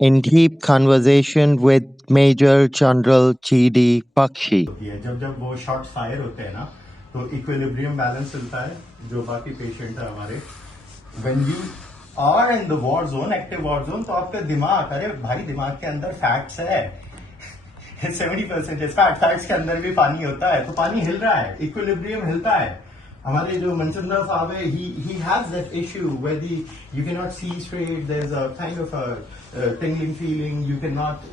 in deep conversation with Major Chandral Chidi Bakshi. होती है जब जब वो शॉट्स फायर होते हैं ना तो इक्विलिब्रियम बैलेंस चलता है जो बाकी पेशेंट है हमारे when you are in the war zone active war zone तो आपका दिमाग अरे भाई दिमाग के अंदर फैट्स है 70% फैट्स के अंदर भी पानी होता है तो पानी हिल रहा है इक्विलिब्रियम हिलता है हमारे जो मनचंदा साहब है he has that issue where you cannot see straight there's a kind of a tingling feeling you cannot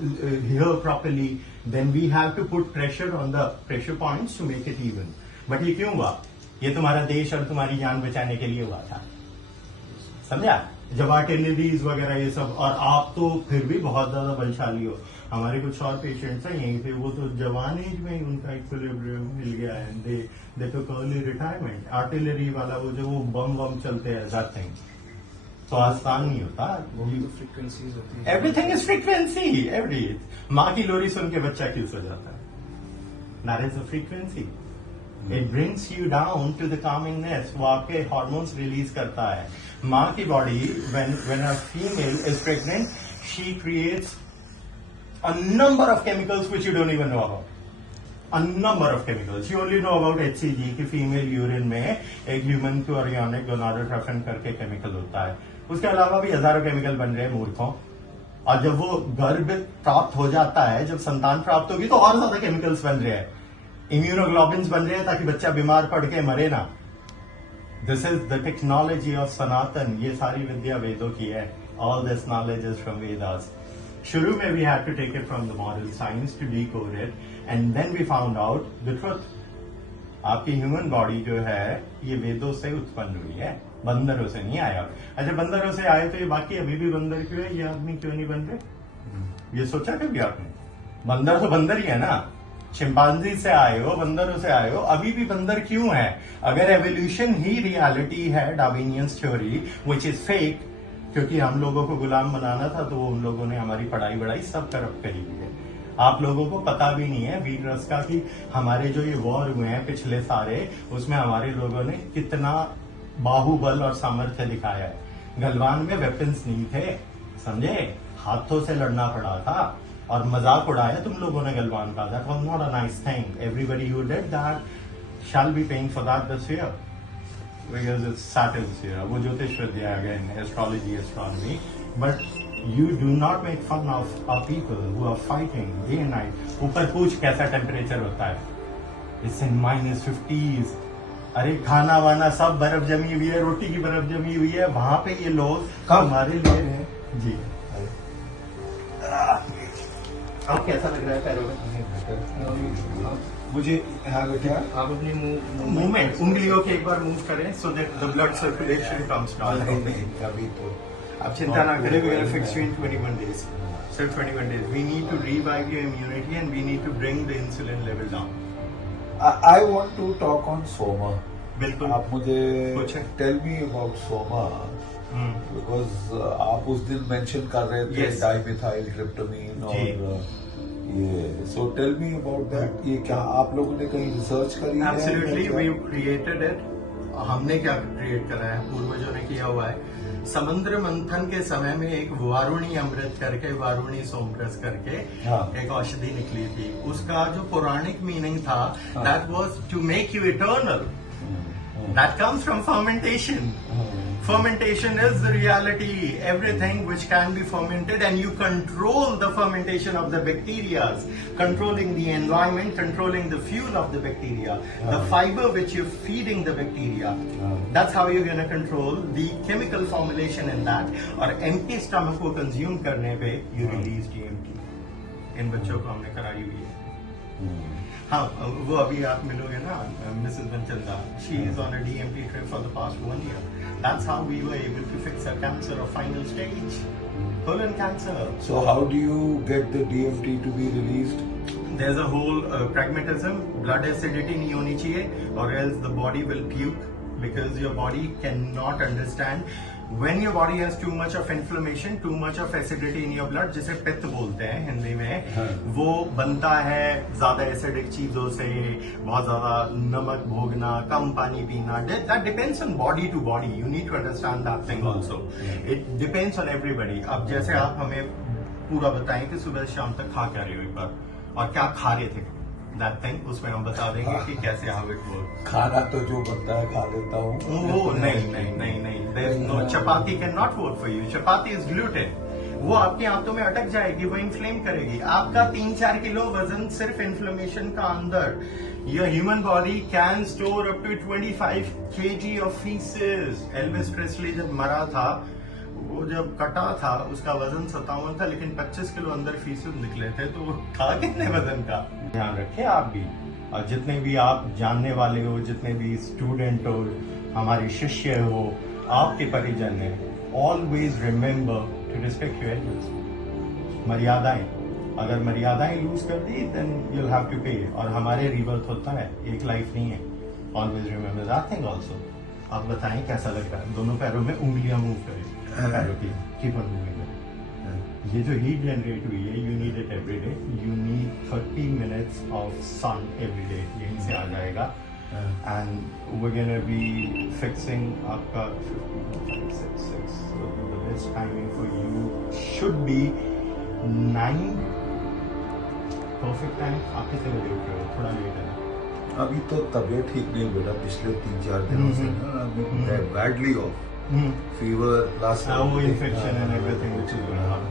hear properly then we have to put pressure on the pressure points to make it even but ये क्यों हुआ ये तुम्हारा देश और तुम्हारी जान बचाने के लिए हुआ था समझा जब आर्टिलरीज वगैरह ये सब और आप तो फिर भी बहुत ज्यादा बलशाली हो हमारे कुछ और पेशेंट्स हैं यहीं पे वो तो जवान एज में ही उनका इक्विलिब्रियम मिल गया है दे टुक अर्ली रिटायरमेंट आर्टिलरी वाला वो जो वो बम चलते हैं जाते हैं तो आसान नहीं होता वो भी फ्रीक्वेंसीज होती है एवरीथिंग इज फ्रीक्वेंसी एवरी माँ की लोरी सुन के बच्चा क्यों सो जाता है that is a frequency it brings you down to the calmingness वो आपके हार्मोन्स रिलीज करता है माँ की body when a female is pregnant she creates a number of chemicals which you don't even know about a number of chemicals you only know about HCG कि female urine में एक human क्लोरियोनिक gonadotrophin करके chemical होता है उसके अलावा भी हजारों केमिकल बन रहे हैं मूर्खों और जब वो गर्भ प्राप्त हो जाता है जब संतान प्राप्त होगी तो और ज्यादा केमिकल्स बन रहे हैं इम्यूनोग्लोबिन्स बन रहे हैं ताकि बच्चा बीमार पड़ के मरे ना this is the technology of Sanatan ये सारी विद्या वेदों की है all this knowledge is from Vedas शुरू में we have to take it from the modern science to decode it and then we found out the truth आपकी ह्यूमन बॉडी जो है ये वेदों से उत्पन्न हुई है बंदरों से नहीं आया अच्छा बंदरों से आए तो ये बाकी अभी भी बंदर क्यों है ये आदमी क्यों नहीं बन रहे ये सोचा कभी आपने बंदर तो बंदर ही है ना चिंपांजी से आए हो बंदरों से आए हो अभी भी बंदर क्यों है अगर एवोल्यूशन ही रियलिटी है डार्विनियंस थ्योरी विच इज फेक क्योंकि हम लोगों को गुलाम बनाना था तो उन लोगों ने हमारी पढ़ाई बढ़ाई सब करप्ट करी हुई है आप लोगों को पता भी नहीं है वीर रस का कि हमारे जो ये वॉर हुए हैं पिछले सारे उसमें हमारे लोगों ने कितना बाहुबल और सामर्थ्य दिखाया है गलवान में वेपन्स नहीं थे समझे हाथों से लड़ना पड़ा था और मजाक उड़ाया तुम लोगों ने गलवान का that was not a nice thing everybody who did that shall be paying for that this year because it's Saturn's year वो ज्योतिष विद्या again astrology astronomy but you do not make fun of people who are fighting day and night ऊपर पूछ कैसा temperature होता है it's in -50s अरे खाना वाना सब बर्फ जमी हुई है रोटी की बर्फ जमी हुई है वहां पे ये लोग हमारे लिए जी आप कैसा लग रहा है पैरों में मुझे क्या आप अपनी मूवमेंट उंगलियों के एक बार मूव करें so that the blood circulation comes down अभी तो आप चिंता ना करें we are fix you in 21 days सिर्फ 21 days we need to revive your immunity and we need to bring the insulin level down I want to talk on Soma बिल्कुल आप मुझे tell me about Soma because आप उस दिन mention कर रहे थे डाइमिथाइल ट्रिप्टोमीन और ये so tell me about that ये क्या आप लोगों ने कहीं रिसर्च करी है एब्सोल्युटली वी क्रिएटेड इट हमने क्या क्रिएट करा है पूर्वजों ने किया हुआ है समुद्र मंथन के समय में एक वारुणी अमृत करके वारुणी सोमरस करके एक औषधि निकली थी उसका जो पौराणिक मीनिंग था that was to make you eternal that comes from fermentation fermentation is the reality everything which can be fermented and you control the fermentation of the bacteria controlling the environment controlling the fuel of the bacteria the fiber which you're feeding the bacteria that's how you're going to control the chemical formulation in that और empty stomach को consume करने पे you release DMT इन बच्चों को हमने कराई हुई है हाँ वो अभी आप मिलोगे ना Mrs Banchanda she is on a DMT trip for the past 1 year that's how we were able to fix her cancer of final stage colon cancer so how do you get the DMT to be released there's a whole pragmatism blood acidity नहीं होनी चाहिए or else the body will puke because your body cannot understand when your body has too much of inflammation too much of acidity in your blood जिसे पित्त बोलते हैं हिंदी में वो बनता है ज्यादा एसिडिक चीजों से बहुत ज्यादा नमक भोगना कम पानी पीना that depends on body to body you need to understand that thing also it depends on everybody अब जैसे आप हमें पूरा बताएं कि सुबह शाम तक खा क्या रहे हो एक बार, और क्या खा रहे थे दैट थिंग, उसमें हम बता देंगे कि कैसे हाउ इट वर्क। खाना तो जो बनता है खा लेता हूँ। वो नहीं, there is no, chapati can not work for you, chapati is gluten, वो आपके आंतों में अटक जाएगी, वो इन्फ्लेम करेगी आपका 3-4 किलो वजन सिर्फ इन्फ्लेमेशन का अंदर। Your human body can store up to 25 kg of faeces. Elvis Presley जब मरा था, वो जब कटा था, उसका वजन 57 था, लेकिन 25 किलो अंदर फीसेस निकले थे, तो वो था कितने वजन का। ध्यान रखें आप भी, और जितने भी आप जानने वाले हो, जितने भी स्टूडेंट हो, हमारे शिष्य हो, आपके परिजन है, always remember to respect your elders. मर्यादाएं, अगर मर्यादाएं लूज कर दी then you'll have to pay, और हमारे रीबर्थ होता है, एक लाइफ नहीं है। Always remember that thing also. आप बताएं कैसा लग रहा है, दोनों पैरों में उंगलियां मूव करें, पैरों की, कीप ऑन मूविंग। ये जो हीट जनरेट हुई है, you need it every day, you need 30 minutes of sun every day, यहीं से आ जाएगा। And we gonna be fixing आपका 55-66, so the best timing for you should be 9, perfect time। आप कितने बजे उठ रहे हो, थोड़ा लेट है? अभी तो तबीयत ठीक नहीं बेटा, पिछले 3-4 दिनों से ना बैडली ऑफ फीवर प्लस वो infection and everything which is going on.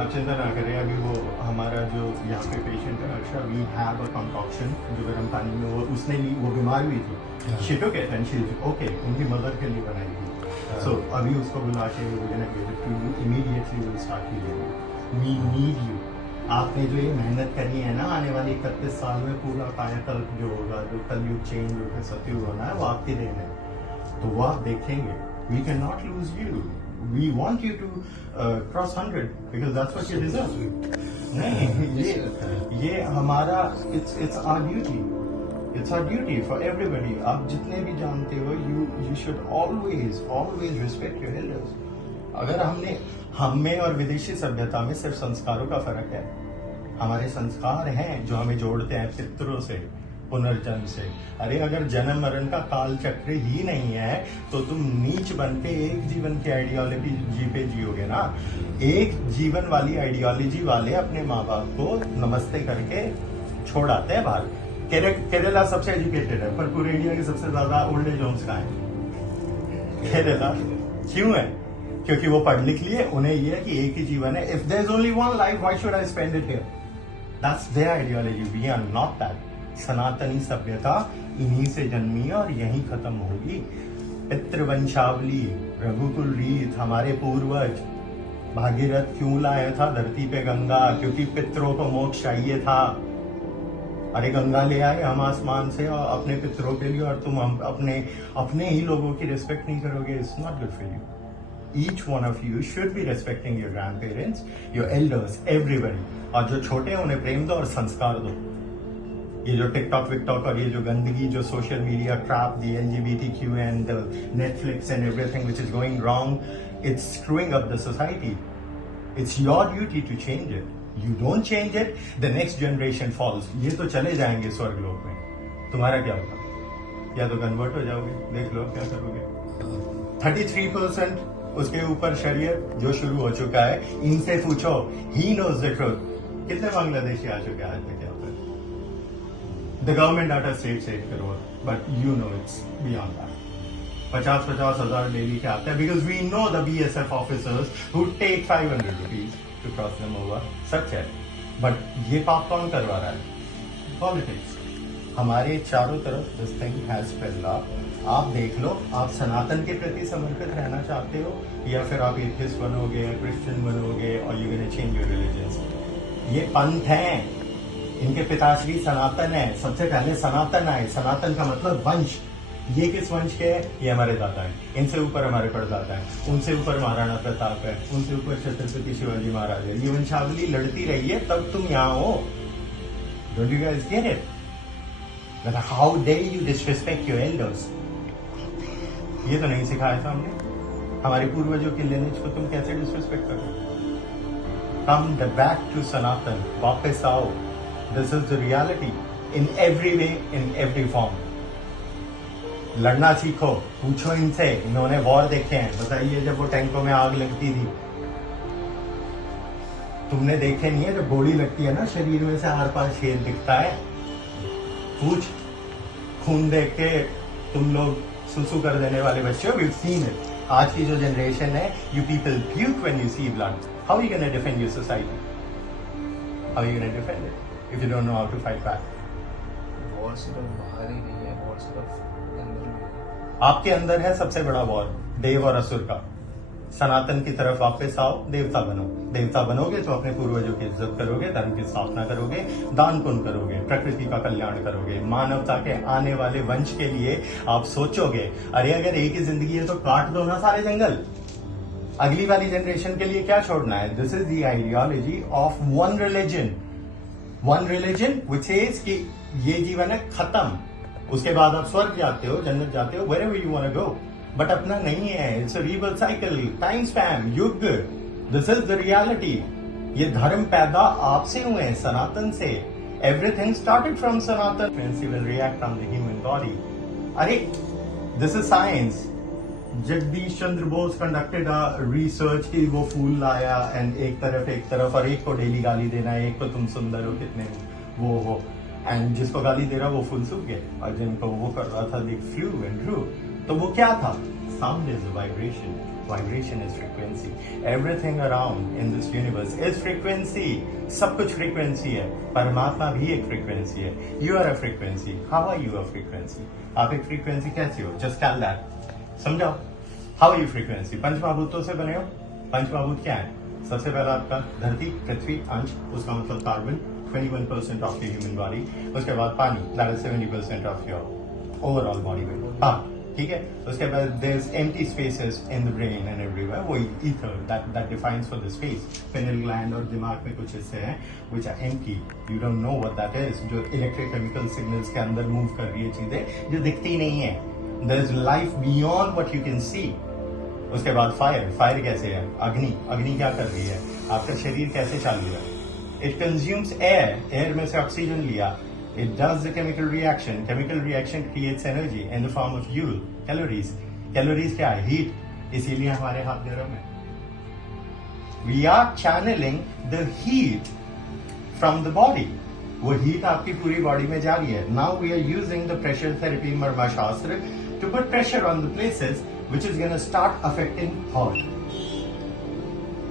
अब चिंता ना करें, अभी वो हमारा जो यहाँ पे पेशेंट है अक्षा, वी हैव अ कंकॉक्शन जो गर्म पानी में, वो उसने ली, वो बीमार हुई थी, she took it and she is okay, उनकी मदर के लिए बनाई थी। सो अभी उसको बुला के we gonna give it to you immediately, will start healing. We need you. आपने जो ये मेहनत करी है ना, आने वाले 31 साल में पूरा कायाकल्प जो होगा, जो कलयुग चेंज होकर सतयुग होना है, वो आपकी देन है, तो वो आप देखेंगे। We cannot lose you. We want you to cross 100 because that's what you deserve. नहीं, ये हमारा it's our duty. It's our duty for everybody. आप जितने भी जानते हो, you should always respect your elders. अगर हम में और विदेशी सभ्यता में सिर्फ संस्कारों का फर्क है। हमारे संस्कार हैं जो हमें जोड़ते हैं पितरों से, पुनर्जन्म से। अरे अगर जन्म मरण का काल चक्र ही नहीं है, तो तुम नीच बनते एक जीवन की आइडियोलॉजी पे जियोगे ना। एक जीवन वाली आइडियोलॉजी वाले अपने माँ बाप को नमस्ते करके छोड़ आते हैं बाहर। केरला सबसे एजुकेटेड है, पर पूरे इंडिया के सबसे ज्यादा ओल्ड एज होम्स कहाँ है? केरला। क्यों है? क्योंकि वो पढ़ लिख लिए, उन्हें ये है कि एक ही जीवन है। If there is only one life, why should I spend it here? That's their ideology. We are not that. सनातनी सभ्यता इन्हीं से जन्मी और यहीं खत्म होगी। पितृवंशावली, रघुकुल रीत, हमारे पूर्वज भागीरथ क्यों लाया था धरती पे गंगा? क्योंकि पितरों को मोक्ष चाहिए था। अरे गंगा ले आए हम आसमान से और अपने पितरों के लिए, और तुम अपने ही लोगों की रिस्पेक्ट नहीं करोगे। It's not good for you. Each one of you should be respecting your grandparents, your elders, everybody. और जो छोटे हैं उन्हें प्रेम दो और संस्कार दो। ये जो टिकटॉक विकटॉक और ये जो गंदगी, जो social media trap, the LGBTQ and Netflix and everything which is going wrong, it's screwing up the society. It's your duty to change it. You don't change it, the next generation falls. ये तो चले जाएंगे स्वर्ग लोक में, तुम्हारा क्या होगा? या तो कन्वर्ट हो जाओगे, देख लो क्या करोगे। 33% उसके ऊपर शरीयत जो शुरू हो चुका है, इनसे पूछो, ही नोज द ट्रुथ। कितने बांग्लादेशी आ चुके हैं आज तक यहाँ पर? The government data state 8 crore, but you know it's beyond that. 50-50 हजार डेली के आते हैं, because we know the BSF officers who take 500 rupees to cross them over. सच है, बट ये पाप कौन करवा रहा है? पॉलिटिक्स। हमारे चारों तरफ दिस थिंग हैज फैला। आप देख लो, आप सनातन के प्रति समर्पित रहना चाहते हो, या फिर आप एथिस्ट बनोगे, क्रिश्चियन बनोगे, और you gonna change your religion. ये पंथ हैं, इनके पिताश्री सनातन है। सबसे पहले सनातन आए। सनातन का मतलब वंश। ये किस वंश के हैं? ये हमारे दादा हैं। इनसे ऊपर हमारे परदादा हैं, उनसे ऊपर महाराणा प्रताप है, उनसे ऊपर छत्रपति शिवाजी महाराज है। ये वंशावली लड़ती रही है, तब तुम यहाँ हो। Don't you guys get it? How dare you disrespect your elders? ये तो नहीं सिखाया था हमने। हमारे पूर्वजों के लिनेज को तुम कैसे डिसरिस्पेक्ट करोगे? कम बैक टू सनातन, वापस आओ। This is the reality in every way, in every form. लड़ना सीखो, पूछो इनसे, इन्होंने वॉर देखे हैं। बताइए जब वो टैंकों में आग लगती थी, तुमने देखे नहीं है, जब गोली लगती है ना शरीर में से आर पार छेद दिखता है, पूछ खून देख के तुम लोग सुसु कर देने वाले बच्चे हो, we've seen it. आज की जो जनरेशन है, you people puke when you see blood. How are you going to defend your society? How are you going to defend it if you don't know how to fight back? War सिर्फ बाहर ही नहीं है, war सिर्फ अंदर भी है। आपके अंदर है सबसे बड़ा वॉर, देव और असुर का। सनातन की तरफ वापस आओ, देवता बनो। देवता बनोगे तो अपने पूर्वजों की इज्जत करोगे, धर्म की स्थापना करोगे, दान पुण्य करोगे, प्रकृति का कल्याण करोगे, मानवता के आने वाले वंश के लिए आप सोचोगे। अरे अगर एक ही जिंदगी है तो काट दो ना सारे जंगल। अगली वाली जनरेशन के लिए क्या छोड़ना है? This is the ideology of one religion which says कि ये जीवन है खत्म, उसके बाद आप स्वर्ग जाते हो, जन्नत जाते हो, wherever you want to go. But अपना नहीं है, it's a rebel cycle, time span, युग। This is the reality. ये धर्म पैदा आपसे हुए हैं, सनातन से। Everything started from Sanatan. Frequency will react on the human body. अरे this is science. Jagadish Chandra Bose conducted a research की वो फूल लाया एंड एक तरफ और एक को डेली गाली देना, एक को तुम सुंदर हो, कितने वो हो, एंड जिसको गाली दे रहा वो फूल सूख गए, और जिनको वो कर रहा था दे फ्लू एंड ड्रू। तो वो क्या था? Sound is vibration, vibration is frequency. Everything around in this universe is frequency. सब कुछ फ्रीक्वेंसी है, परमात्मा भी एक फ्रीक्वेंसी है। You are a frequency. How are you a frequency? आप एक फ्रीक्वेंसी कैसे हो? जस्ट टेल दैट, समझाओ। How are you frequency? पंचमहाभूतों से बने हो। पंचमहाभूत क्या है? सबसे पहला आपका धरती, पृथ्वी, अंश, उसका मतलब carbon, 21% of your human body. उसके बाद पानी, that is 70% of your overall body weight. हाँ, ठीक है। उसके बाद there is empty spaces in the brain and everywhere, वो ether that defines for the space. Pineal gland और दिमाग में कुछ हिस्से हैं which are empty, you don't know what that is, जो इलेक्ट्रिकल सिग्नल्स के अंदर मूव कर रही है चीजें जो दिखती नहीं है। There is life beyond what you can see. उसके बाद फायर कैसे है? अग्नि क्या कर रही है? आपका शरीर कैसे चालू है? इट कंज्यूम्स एयर में से ऑक्सीजन लिया, it does the chemical reaction creates energy in the form of fuel, calories क्या है? heat, इसीलिए हमारे हाथ गर्म है। we are channeling the heat from the body, वो heat आपकी पूरी बॉडी में जा रही है। now we are using the pressure therapy मर्मा शास्त्र to put pressure on the places which is going to start affecting heart.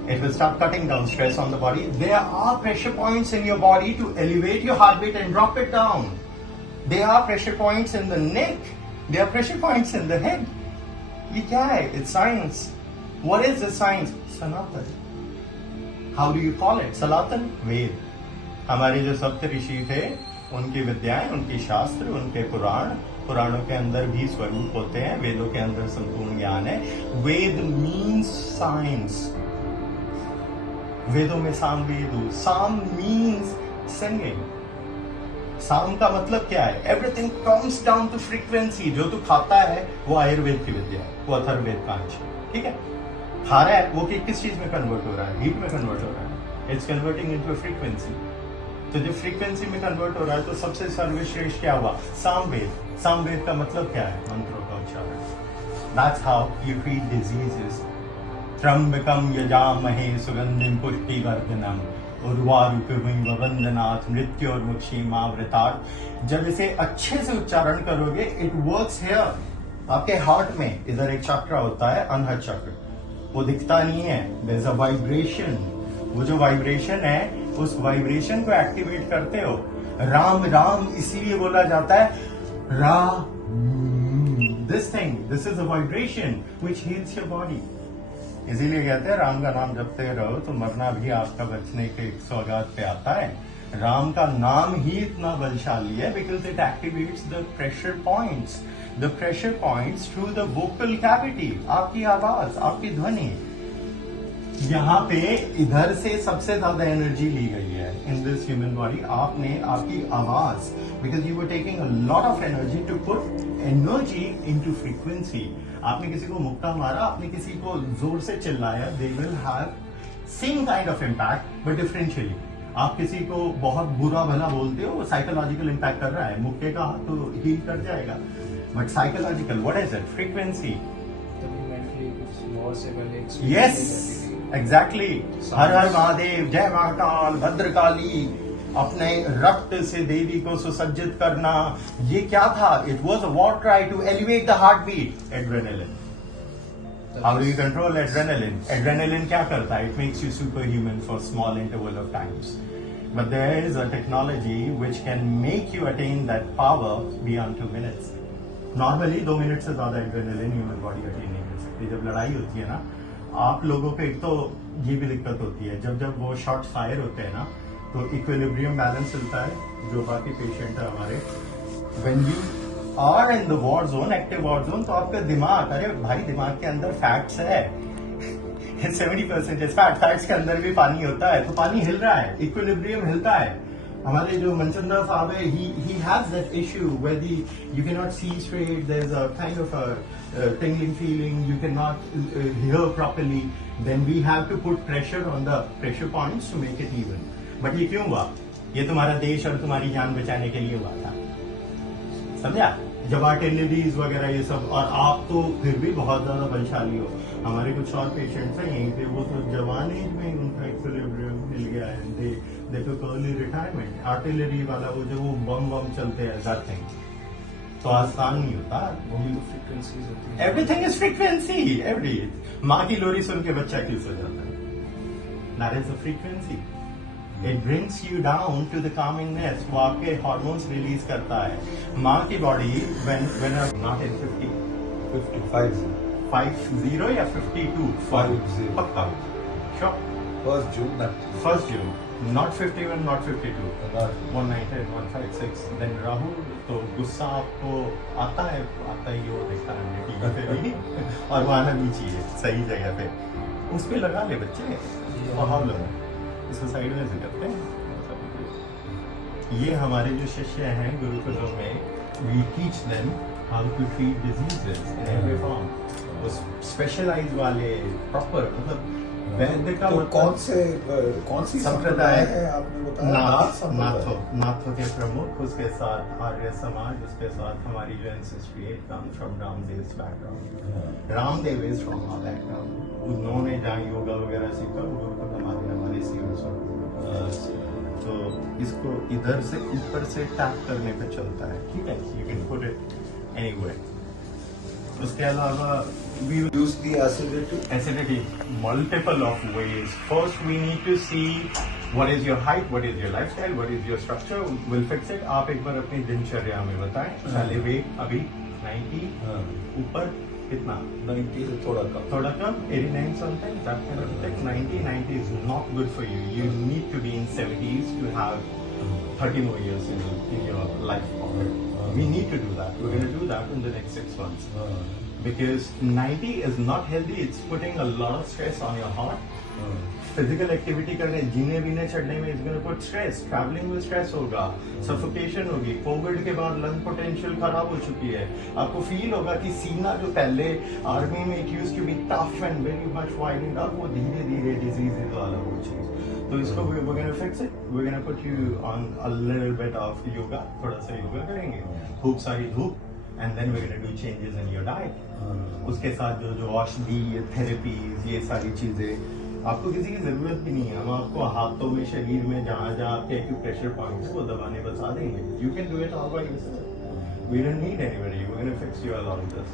It will start cutting down stress on the body. There are pressure points in your body to elevate your heartbeat and drop it down. There are pressure points in the neck. There are pressure points in the head. ये क्या है? It's science. What is the science? Sanatan. How do you call it? Sanatan? वेद। हमारे जो सप्त ऋषि थे, उनकी विद्याएं, उनकी शास्त्र, उनके पुराणों के अंदर भी स्वरूप होते हैं। वेदों के अंदर संपूर्ण ज्ञान है। वेद मीन्स साइंस। वेदों में साम वेदु, साम मीन्स सिंगिंग। साम का मतलब क्या है? Everything comes down to frequency. जो तू खाता है वो आयुर्वेद की विद्या है, वो अथर्ववेद का अंश है, ठीक है। खा रहा है वो किस चीज में कन्वर्ट हो रहा है? हीट में कन्वर्ट हो रहा है। It's converting into frequency. तो जब फ्रीक्वेंसी में कन्वर्ट हो रहा है तो सबसे सर्वश्रेष्ठ क्या हुआ? सामवेद। सामवेद का मतलब क्या है? मंत्रों का उच्चारण। That's how you treat diseases. त्र्यंबकम यजामहे सुगंधिम पुष्टिवर्धनम उर्वारुकमिव वंदनात् मृत्योर्मुक्षीमावृतात्। जब इसे अच्छे से उच्चारण करोगे, इट वर्क्स हियर आपके हार्ट में। इधर एक चक्र होता है, अनहद चक्र, वो दिखता नहीं है। There is a vibration. वो जो वाइब्रेशन है, उस वाइब्रेशन को एक्टिवेट करते हो। राम राम इसीलिए बोला जाता है रा। This is a vibration which heels your body. इसीलिए कहते हैं राम का नाम जपते रहो तो मरना भी आपका बचने के 108 पे आता है। राम का नाम ही इतना बलशाली है because it activates the pressure points through the vocal cavity. आपकी आवाज, आपकी ध्वनि, यहाँ पे इधर से सबसे ज्यादा एनर्जी ली गई है इन दिस ह्यूमन बॉडी। आपने आपकी आवाज, because you were taking a lot of energy to put energy into frequency. आपने किसी को मुक्का मारा, आपने किसी को जोर से चिल्लाया, they will have same kind of impact but differentially. आप किसी को बहुत बुरा भला बोलते हो, वो साइकोलॉजिकल इम्पैक्ट कर रहा है। मुक्के का हाथ तो हील कर जाएगा, but psychological what is it? Frequency. तभी मेंटली कुछ वॉर से पहले यस, एग्जैक्टली हर हर महादेव, जय महाकाल, भद्रकाली, अपने रक्त से देवी को सुसज्जित करना, ये क्या था? It was a war cry to elevate the heart beat. Adrenaline. How do you control adrenaline? Adrenaline क्या करता है? It makes you super human for small interval of times. But there is a technology which can make you attain that power beyond 2 minutes. Normally 2 minute से ज्यादा adrenaline human body attain नहीं कर सकती. जब लड़ाई होती है ना, आप लोगों को एक तो ये भी दिक्कत होती है, जब वो शॉट फायर होते हैं ना, तो इक्विलिब्रियम बैलेंस मिलता है. जो बाकी पेशेंट है हमारे, when you are in the war zone, active war zone, तो आपका दिमाग, अरे भाई दिमाग के अंदर फैट्स है. 70% फैट. फैट्स के अंदर भी पानी होता है, तो पानी हिल रहा है, इक्विलिब्रियम हिलता है. हमारे जो मनचंद्र साहब है, he has that issue where you cannot see straight, there's a kind of a tingling feeling, you cannot hear properly, then we have to put pressure on the pressure points to make it even. But ये क्यों हुआ? ये तुम्हारा देश और तुम्हारी जान बचाने के लिए हुआ था, समझा? जब आर्टिलरीज वगैरह ये सब, और आप तो फिर भी बहुत ज्यादा बलशाली हो. हमारे कुछ और पेशेंट्स हैं यहीं पे, वो तो जवान एज में उनका इक्विलिब्रियम मिल गया है, दे टुक अर्ली रिटायरमेंट. आर्टिलरी वाला वो जो वो बम चलते हैं, दैट थिंग तो आसान नहीं होता. वो भी तो फ्रीक्वेंसीज होती है. Everything is frequency. एवरी माँ की लोरी सुन के बच्चा क्यों सो जाता है? That is a frequency. It brings you down to the calmingness. वो आपके हार्मोन्स रिलीज करता है. माँ की बॉडी व्हेन नॉट इन 55 या 52 50 पक्का sure. 1st June that 1st June, not 51, not 52. 198, 156. Then Rahu, तो गुस्सा आपको आता ही वो देखता है टीवी पे भी, और वो आना भी चाहिए सही जगह पे. उस पे लगा ले बच्चे, बहुत लोग इसको साइड में से करते हैं. ये हमारे जो शिष्य हैं गुरुकुलों में, we teach them how to treat diseases in every form. वो स्पेशलाइज वाले प्रॉपर, मतलब वैद्य का तो मतलब कौन सी संप्रदाय है आपने बताया? नाथों के प्रमुख, उसके साथ आर्य समाज, उसके साथ हमारी जो ancestry comes from Ramdev's background. Ramdev is from our background. उन्होंने जहाँ योगा वगैरह सीखा वो तो हमारे सीएस. तो इसको इधर से ऊपर से टैप करने पे चलता है, ठीक है? You can put it anywhere. उसके अलावा we use the acidity. Multiple of ways. First we need to see what is your height, what is your lifestyle, what is your structure. We'll fix it. आप एक बार अपनी दिनचर्या में बताएं. पहले wait अभी 90, ऊपर कितना? 90 से थोड़ा कम. 89 something. That kind of thing. 90 is not good for you. You need to be in 70s to have 30 more years in your life. We need to do that. We're going to do that in the next 6 months. Because 90 is not healthy. It's putting a lot of stress on your heart. Physical activity करने, जीने बीने चढ़ने में it's going to put stress. Traveling में stress होगा, suffocation होगी. Covid के बाद लंग पोटेंशियल खराब हो चुकी है. आपको फील होगा कि सीना जो पहले आर्मी में it used to be tough and very much widened up, वो धीरे धीरे diseases वाला वो चीज. तो इसको we're going to fix it. We're going to put you on a little bit of yoga. थोड़ा सा योगा करेंगे, खूब सारी धूप. And then we're going to do changes in your diet. उसके साथ जो औषधि, थेरेपीज, ये सारी चीजें आपको किसी की जरूरत भी नहीं है. हम आपको हाथों में, शरीर में जहाँ जहाँ आपके एक्यूप्रेशर पॉइंट है वो दबाने बता देंगे. You can do it all by yourself. We don't need anybody. We're going to fix you along this.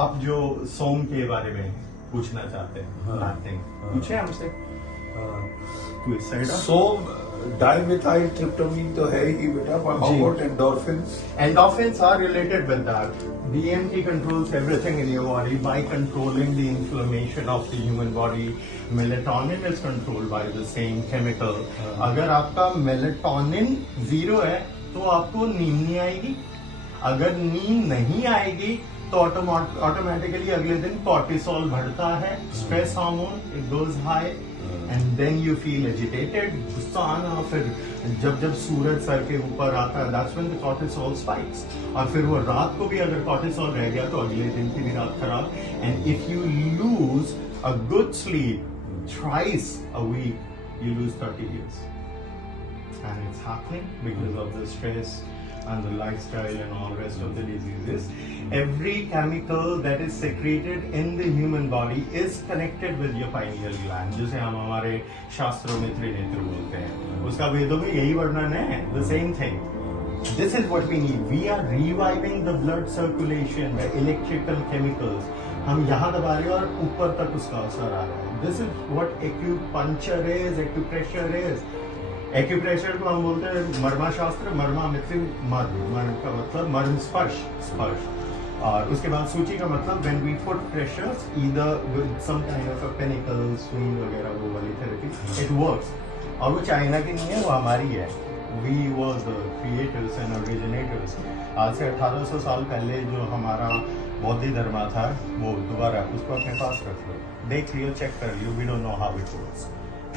आप जो सोम के बारे में पूछना चाहते हैं, पूछे हमसे. तो इस साइड सोम डाइमेथाइलट्रिप्टामाइन तो है ही बेटा, but how about endorphins? Endorphins are related with that. DMT controls everything in your body by controlling the inflammation of the human body. Melatonin is controlled by the same chemical. अगर आपका melatonin 0 है तो आपको नींद नहीं आएगी. अगर नींद नहीं आएगी तो ऑटोमेटिकली अगले दिन कॉर्टिसोल बढ़ता है, stress hormone, it goes high, and then you feel agitated. गुस्सा आना, फिर जब सूरज सर के ऊपर आता है, that's when the cortisol spikes. और फिर वो रात को भी अगर कॉर्टिसोल रह गया तो अगले दिन की भी रात खराब. And if you lose a good sleep thrice a week, you lose 30 years. And it's happening because of the stress. and the lifestyle and all rest of the diseases, every chemical that is secreted in the human body is connected with your pineal gland, जिसे हम हमारे शास्त्रों में त्रिनेत्र बोलते हैं. उसका वेदों में यही वर्णन है. The same thing. This is what we need. We are reviving the blood circulation, the electrical chemicals. हम यहाँ दबा रहे हैं और ऊपर तक उसका असर आ रहा है. This is what acupuncture is, acupressure is. Acupressure को हम बोलते हैं मर्मा शास्त्र, मर्मा मिथिल मर्म का मतलब मर्म स्पर्श, स्पर्श. और उसके बाद सूची का मतलब when we put pressures either with some kind of a pinnacle swing वगैरह वो वाली थेरेपी, इट वर्क्स. और वो चाइना की नहीं है, वो हमारी है. We was the creators and originators. आज से 1800 साल पहले जो हमारा बौद्ध धर्म था वो दोबारा उसको अपने पास रख लो, देख लियो, चेक कर लियो. We don't know how it works.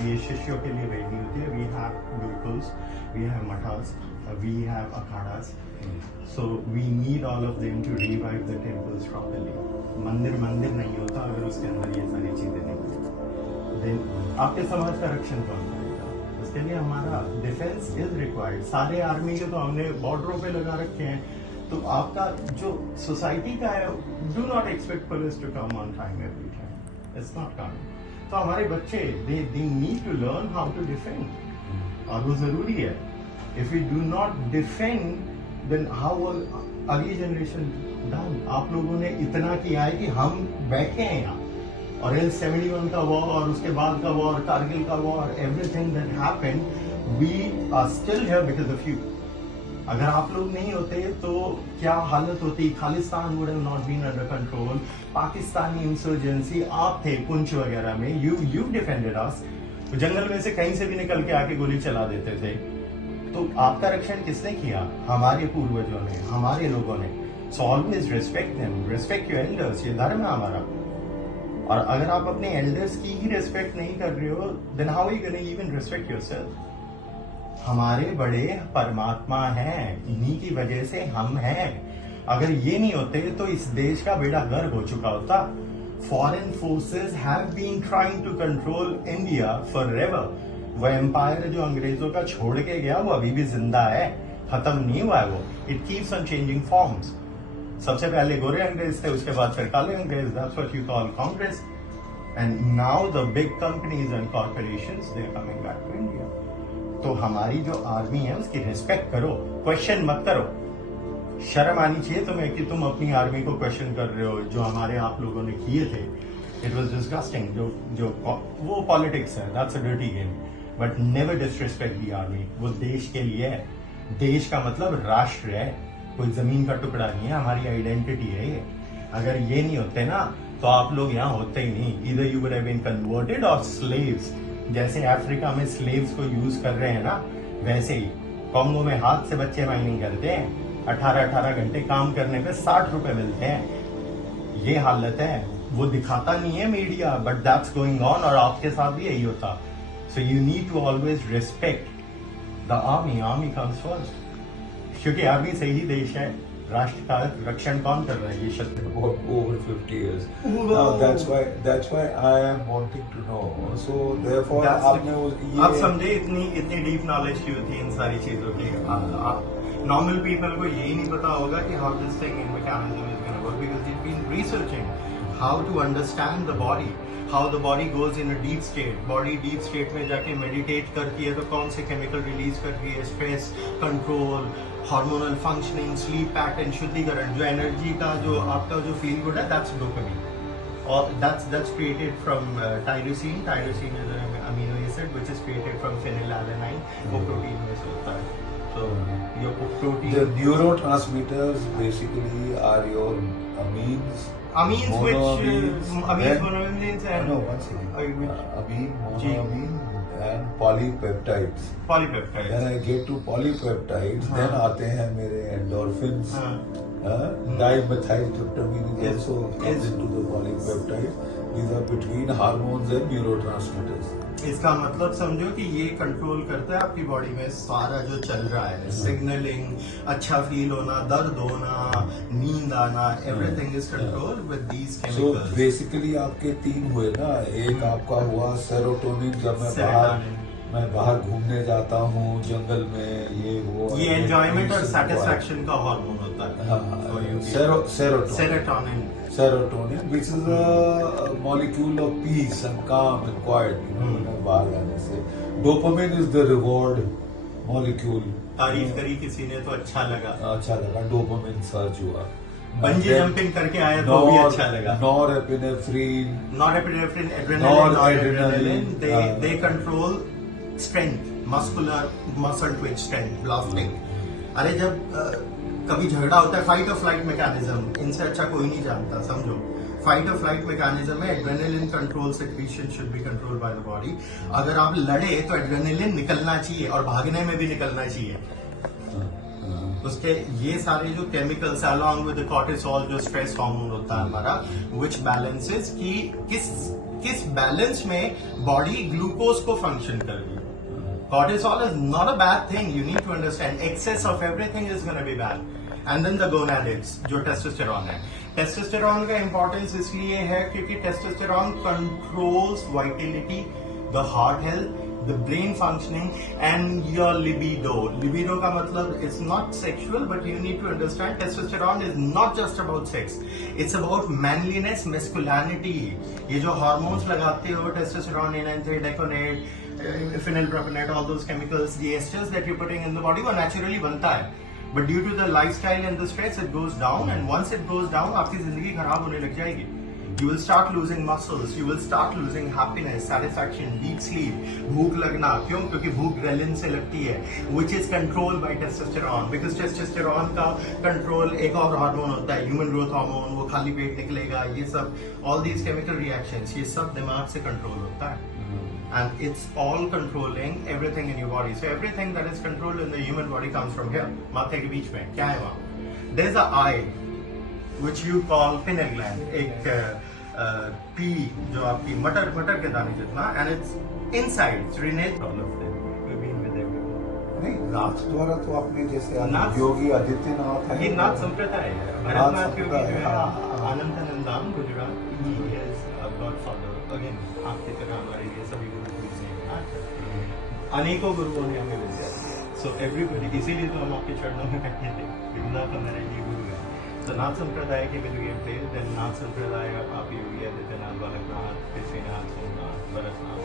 ये शिष्यों के लिए रेडी होती है. We have gurukuls, we have mathas, we have akhadas. So we need all of them to revive the temples properly. मंदिर मंदिर नहीं होता अगर उसके अंदर ये सारी चीजें नहीं होती. देन आपके समाज का रक्षण कौन करेगा? उसके लिए हमारा डिफेंस इज रिक्वायर्ड. सारे आर्मी के तो हमने बॉर्डरों पे लगा रखे हैं. तो आपका जो सोसाइटी का है, do not expect police to come on time every time. It's not coming. तो हमारे बच्चे they need to learn how to defend, और वो जरूरी है. If you do not defend then how अगली जनरेशन डन. आप लोगों ने इतना किया है कि हम बैठे हैं यहाँ, और एल 71 का वॉर और उसके बाद का वॉर, कारगिल का war, everything that happened, we are still here because of you. अगर आप लोग नहीं होते तो क्या हालत होती. Khalistan would have not been under control. Pakistani insurgency, आप थे पुंछ वगैरह में, यू डिफेंडेड अस. तो जंगल में से कहीं से भी निकल के आके गोली चला देते थे. तो आपका रक्षण किसने किया? हमारे पूर्वजों ने, हमारे लोगों ने. So always respect them, respect your elders. ये धर्म है हमारा. और अगर आप अपने एल्डर्स की ही रिस्पेक्ट नहीं कर रहे हो, then how you gonna even respect yourself? हमारे बड़े परमात्मा हैं, इन्हीं की वजह से हम हैं. अगर ये नहीं होते तो इस देश का बेड़ा गर्क हो चुका होता. Foreign forces have been trying to control India forever. वो एम्पायर जो अंग्रेजों का छोड़ के गया वो अभी भी जिंदा है, खत्म नहीं हुआ है वो. It keeps on changing forms. सबसे पहले गोरे अंग्रेज थे, उसके बाद फिर काले अंग्रेज. That's what you call Congress. And now the big companies and corporations they are coming back to India. तो हमारी जो आर्मी है उसकी रिस्पेक्ट करो, क्वेश्चन मत करो. शर्म आनी चाहिए तुम्हें कि तुम अपनी आर्मी को क्वेश्चन कर रहे हो. जो हमारे आप लोगों ने किए थे, इट वाज डिस्गस्टिंग. जो वो पॉलिटिक्स है, that's a dirty game. But never disrespect the army. वो देश के लिए है. देश का मतलब राष्ट्र है, कोई जमीन का टुकड़ा नहीं है. हमारी आइडेंटिटी है ये. अगर ये नहीं होते ना तो आप लोग यहाँ होते ही नहीं. Either you would have been converted और स्लेव्स. जैसे अफ्रीका में स्लेव्स को यूज कर रहे हैं ना, वैसे ही कॉन्गो में हाथ से बच्चे माइनिंग करते हैं. 18-18 घंटे काम करने पे 60 रुपए मिलते हैं. ये हालत है. वो दिखाता नहीं है media, but that's going on. और आपके साथ भी यही होता. So you need to always respect the army. Army comes first, क्योंकि आर्मी से ही देश है. राष्ट्र का रक्षण कौन कर रहा है? ये शत्रु. Over 50 years. Now that's why I am wanting to know. So therefore आपने ये आप समझे इतनी डीप नॉलेज क्यों थी इन सारी चीजों की. नॉर्मल पीपल को यही नहीं पता होगा कि how this thing in mechanism is gonna work, because they been researching how to understand the body, how the body goes in a deep state. Body deep state में जाके मेडिटेट करती है तो कौन से केमिकल रिलीज करती है, stress control, hormonal functioning, sleep pattern, शुद्धिकरण. जो एनर्जी का जो आपका जो फील गुड है, दैट्स डोपामिन. और that's created from tyrosine. Tyrosine is an amino acid which is created from phenylalanine. वो प्रोटीन में से होता है. So your protein. The neurotransmitters basically are your amines. Amines which monoamines and no, one second. Amine, monoamine and polypeptides. Polypeptides. Then I get to polypeptides. Then आते हैं मेरे endorphins. Dimethyltryptamine is also comes into the polypeptides. These are between hormones and neurotransmitters. इसका मतलब समझो कि ये control करता है आपकी बॉडी में सारा जो चल रहा है. सिग्नलिंग, अच्छा फील होना, दर्द होना, नींद आना, everything is control with these chemicals. So basically आपके 3 हुए ना. एक आपका हुआ सेरोटोनिन, जब मैं बाहर मैं बाहर घूमने जाता हूँ जंगल में, ये वो ये एंजॉयमेंट और सेटिस्फैक्शन का हार्मोन होता है। Serotonin which is a molecule of peace and calm and quiet, बाहर जाने से। Dopamine is the reward molecule। तारीफ करी किसी ने तो अच्छा लगा, डोपामिन सर्ज हुआ। बंजी जंपिंग करके आया तो भी अच्छा लगा। Norepinephrine, adrenaline, they control strength, muscle twitch strength, blasting। अरे जब कभी झगड़ा होता है, फाइट और फ्लाइट मैकेनिज्म, इनसे अच्छा कोई नहीं जानता, समझो। फाइट और फ्लाइट मैकेनिज्म में adrenaline control secretion should be control by the body. अगर आप लड़े तो एड्रेनालिन निकलना चाहिए और भागने में भी निकलना चाहिए। उसके ये सारे जो केमिकल्स अलॉन्ग विद कॉर्टिसोल, जो स्ट्रेस हार्मोन होता है हमारा, विच बैलेंसेस कि किस बैलेंस में बॉडी ग्लूकोज को फंक्शन कर रही है। Cortisol is not a bad thing. You need to understand. Excess of everything is going to be bad. And then the gonadics, जो टेस्टोस्टेरॉन है। टेस्टोस्टेरॉन का इंपॉर्टेंस इसलिए है क्योंकि testosterone controls vitality, the heart health, the brain functioning and your libido. Libido का मतलब it's not sexual, but you need to understand testosterone is not just about sex, it's about manliness, masculinity. ये जो hormones लगाते हो, testosterone, decanoate, phenylpropanate, all those chemicals, the esters that you're putting in the body, वो naturally बनता है, but due to the lifestyle and the stress, it goes down, and once it goes down, आपकी जिंदगी खराब होने लग जाएगी। You will start losing muscles, you will start losing happiness, satisfaction, deep sleep, भूख लगना। क्यों? क्योंकि भूख ग्रेलिन से लगती है, which is controlled by testosterone, because testosterone का कंट्रोल एक और हार्मोन होता है, ह्यूमन ग्रोथ हार्मोन, वो खाली पेट निकलेगा, ये सब, all these chemical reactions, ये सब दिमाग से कंट्रोल होता है। And it's all controlling everything in your body. So everything that is controlled in the human body comes from here. माथे के बीच में क्या है वहाँ? There's a eye, which you call pineal gland. एक पी जो आपकी मटर के दाने जितना, and it's inside. It's renate all of them. We've been with everyone. नहीं, नाथ द्वारा तो आपने जैसे योगी आदित्यनाथ है, ये नाथ संप्रदाय है। भरतनाथ योगी जो है अनंतानंदाम Gujarat, he is a godfather. Again, आपकी तरह हमारे लिए सभी गुरु अनेकों गुरुओं ने हमें विद्या दी है। सो एवरीबडी, इसीलिए तो हम आपके चरणों में बैठे थे, विद्यानाथ हमारा ये गुरु है। तो नाथ संप्रदाय के विल गेम थे, देन नाथ संप्रदाय आप Yogi Adityanath, Balaknath, Prithvinath, Somnath, भरतनाथ,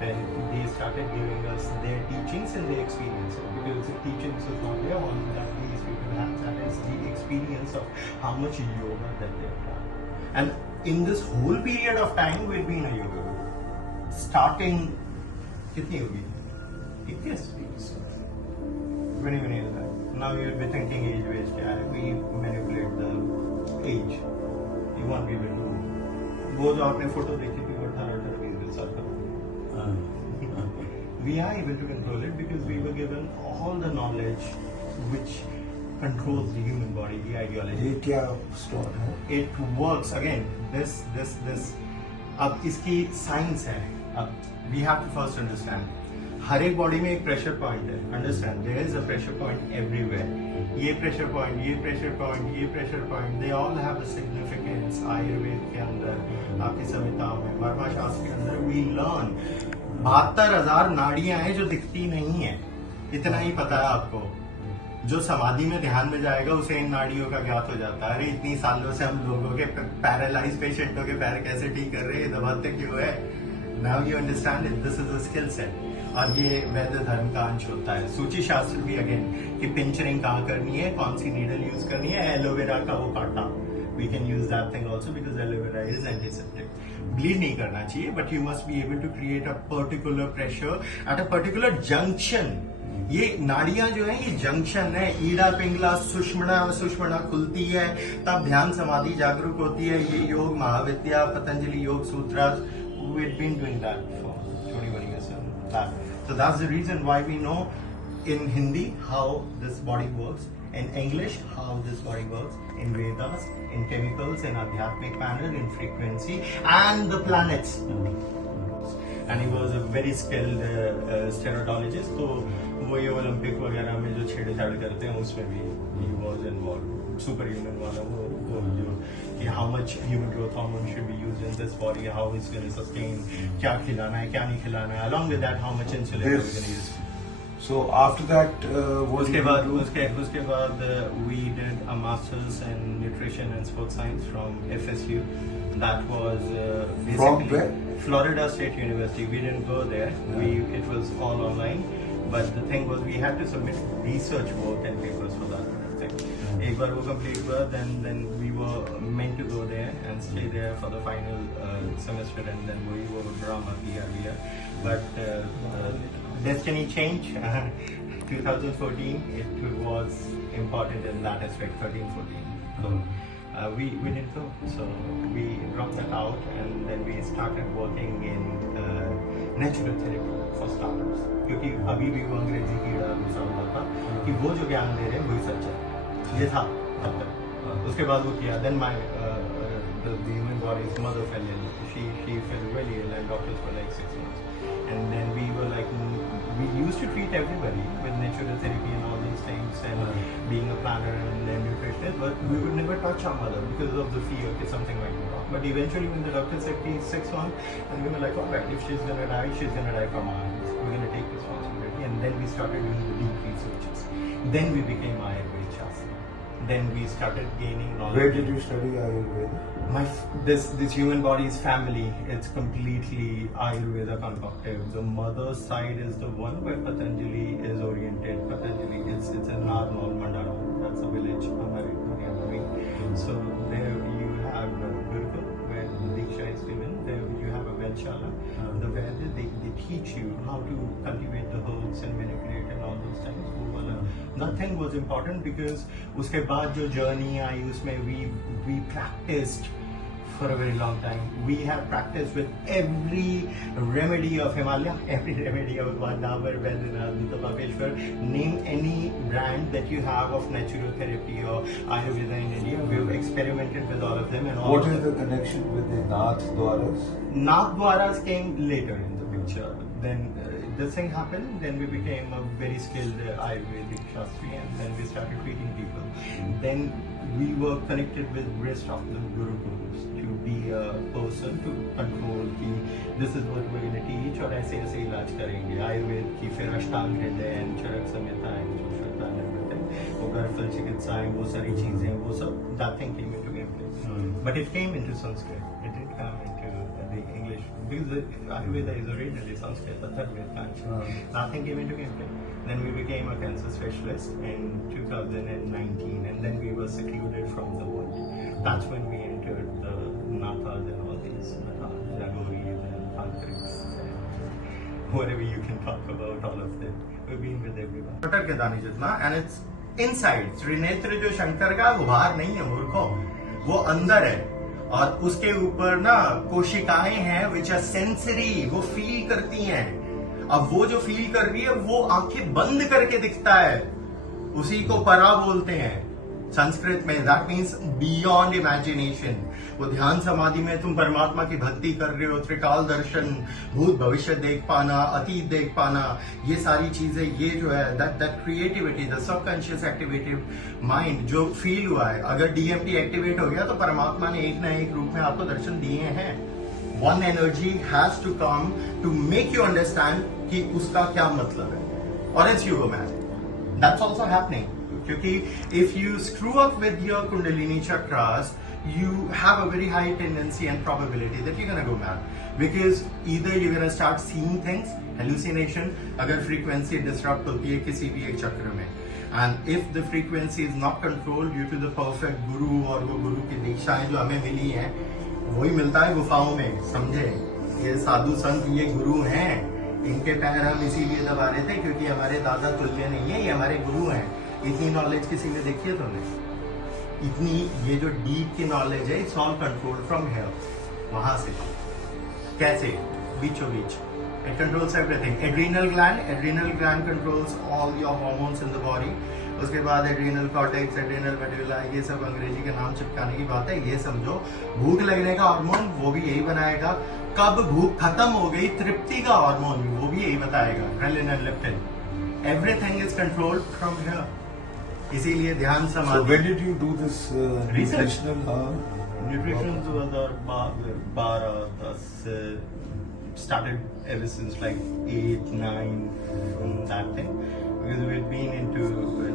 then they started giving us their teachings and their experiences, because the teachings is not there, all that these people have, that is the experience of how much yoga that they have done. And in this whole period of time we've been a yoga guru, starting कितनी होगी? 21 20 years back. Now you'll be thinking age waste क्या है? We manipulate the age. You won't be able to. वो जो आपने photo देखी थी, वो 18-20 साल का। We are able to control it because we were given all the knowledge which controls the human body, the ideology. ये क्या स्टोर है? It works again. This. अब इसकी साइंस है। अब we have to first understand. हर एक body में एक प्रेशर पॉइंट है। Understand, there is a pressure point everywhere. ये प्रेशर पॉइंट, ये प्रेशर पॉइंट, ये pressure point, they all have a significance. Ayurveda के अंदर, आपकी संहिताओं में, वर्मा शास्त्र के अंदर वी लर्न 72,000 नाड़ियां हैं जो दिखती नहीं है। इतना ही पता है आपको। जो समाधि में ध्यान में जाएगा उसे इन नाड़ियों का ज्ञात हो जाता है। अरे इतनी सालों से हम लोगों के पैरालाइज पेशेंटों के पैर कैसे ठीक कर रहे हैं, दबाते क्यों है? Now you understand it, this is a skill set. और ये वैद्य धर्म का अंश होता है। सूची शास्त्र भी अगेन कि पिंचरिंग कहाँ करनी है, कौन सी नीडल यूज करनी है, एलोवेरा का वो काटा, we can use that thing also because aloe vera is antiseptic. Bleed नहीं करना चाहिए, but you must be able to create a particular pressure at a particular junction. ये नाड़ियां जो है ये जंक्शन है। ईड़ा पिंगला सुषुम्ना खुलती है, तब ध्यान समाधि जागरूक होती है। ये योग महाविद्या, पतंजलि योग सूत्र, we've been doing that for 21 years. So that's the reason why we know in Hindi how this body works, in English how this body works, in Vedas, in chemicals, in Adhyatmic manner, in frequency, and the planets. And he was a very skilled steroidologist. तो वो ये Olympic वगैरह में जो छेड़छाड़ करते हैं उसमें भी he was involved. Super human वाला वो जो कि how much human growth hormone should be used in this body, how it's going to sustain, क्या खिलाना है क्या नहीं खिलाना है, along with that how much insulin we're going to use. So after that, what उसके did बाद you do? उसके बाद we did a masters in nutrition and sports science from FSU. That was basically From where? Florida State University. We didn't go there. It was all online. But the thing was, we had to submit research work and papers for that kind of thing. एक बार वो complete हुआ, then we were meant to go there and stay there for the final semester, and then वही वो drama किया. But destiny changed. 2014, it was important in that aspect. 13-14. So we didn't go. So we dropped that out, and then we started working in natural therapy for startups. क्योंकि अभी भी वो अंग्रेजी कीड़ा घुसा हुआ था कि वो जो ज्ञान दे रहे हैं वही सच्चा है, ये था तब तक. उसके बाद वो किया. Then my the human body's mother fell ill. She fell really ill, and doctors were like 6 months. And then we were like, we used to treat everybody with natural therapy and all these things, and being a planner and nutritionist, but we would never touch our mother because of the fear that something might go wrong. But eventually, when the doctor said she's 6 months, and we were like, all right, if she's gonna die, she's gonna die from our hands. We're gonna take responsibility, and then we started doing the deep researches. Then we became Ayurveda Shastri. Then we started gaining knowledge. Where did you study Ayurveda? This human body's family, it's completely Ayurveda concocted. The mother's side is the one where Patanjali is oriented. Patanjali, it's in Narnaul, Mandaram. That's a village Haryana. So there you have Gurukul, where Diksha is given. There you have a Vedshala. The Veda, they teach you how to cultivate the herbs and manipulate and all those things. Nothing was important because उसके बाद जो journey आई उसमें we practiced for a very long time. We have practiced with every remedy of Himalaya, every remedy of Vadamar, Vedanath, Tapapeshwar. Name any brand that you have of naturotherapy or Ayurveda in India. We've experimented with all of them. And all What is the connection with the Nath Dwaras? Nath Dwaras came later in the picture. Then this thing happened, then we became a very skilled Ayurvedic Shastri, and then we started treating people. Then we were connected with rest of the Gurukuls to be a person to control कि this is what we're going to teach और ऐसे ऐसे इलाज करेंगे. आयुर्वेद की फिर अष्टांग हृदय and Charak Samhita and Sushruta and everything, वो गर्भफल चिकित्साएं, वो सारी चीजें, वो सब that thing came into gameplay. But it came into Sanskrit. It didn't come into the English because Ayurveda is originally Sanskrit, the third Ved branch. Nothing came into gameplay. Then we became a cancer specialist in 2019, and then we were secluded from the world. That's when we entered the Nathas and all these Jagoris and Tantrics and whatever you can talk about, all of them. We've been with everyone. मटर के दाने जितना, and it's inside. Trinetra जो शंकर का वो बाहर नहीं है मूर्खों, वो अंदर है. और उसके ऊपर ना कोशिकाएं हैं which are sensory, वो फील करती हैं. अब वो जो फील कर रही है वो आंखें बंद करके दिखता है, उसी को परा बोलते हैं संस्कृत में. That means beyond imagination. वो ध्यान समाधि में तुम परमात्मा की भक्ति कर रहे हो, त्रिकाल दर्शन, भूत भविष्य देख पाना, अतीत देख पाना, ये सारी चीजें, ये जो है that creativity, the subconscious activated mind जो फील हुआ है. अगर डीएमटी एक्टिवेट हो गया तो परमात्मा ने एक ना एक रूप में आपको दर्शन दिए हैं. One energy has to come to make you understand कि उसका क्या मतलब है, or else you go mad. That's also happening. क्योंकि if you screw up with your Kundalini chakras, you have a very high tendency and probability that you're gonna go mad. Because either you're gonna start seeing things, hallucination, अगर frequency disrupt होती है किसी भी एक चक्र में, and if the frequency is not controlled due to the perfect guru और वो गुरु की दीक्षाएं जो हमें मिली हैं, वही मिलता है गुफाओं में. समझे, ये साधु संत ये गुरु हैं, इनके पैर हम इसीलिए दबा रहे थे क्योंकि हमारे दादा तुल्य नहीं है, ये हमारे गुरु हैं. इतनी नॉलेज किसी ने देखी है तुमने? इतनी ये जो डीप की नॉलेज है, it's all control from here. वहां से कैसे बीचों बीच it controls everything. Adrenal gland controls all your hormones in the body. उसके बाद एड्रीनल कॉर्टेक्स, एड्रीनल मेडुला, ये सब अंग्रेजी के नाम चिपकाने की बात है. ये समझो भूख लगने का हार्मोन वो भी यही बनाएगा. कब भूख खत्म हो गई, तृप्ति का हार्मोन वो भी यही बताएगा, ghrelin and leptin. Everything is controlled from here. इसीलिए ध्यान So समाधि when did you do this nutritional? Nutrition 2012 started ever since like 8, 9 that thing, because we've been into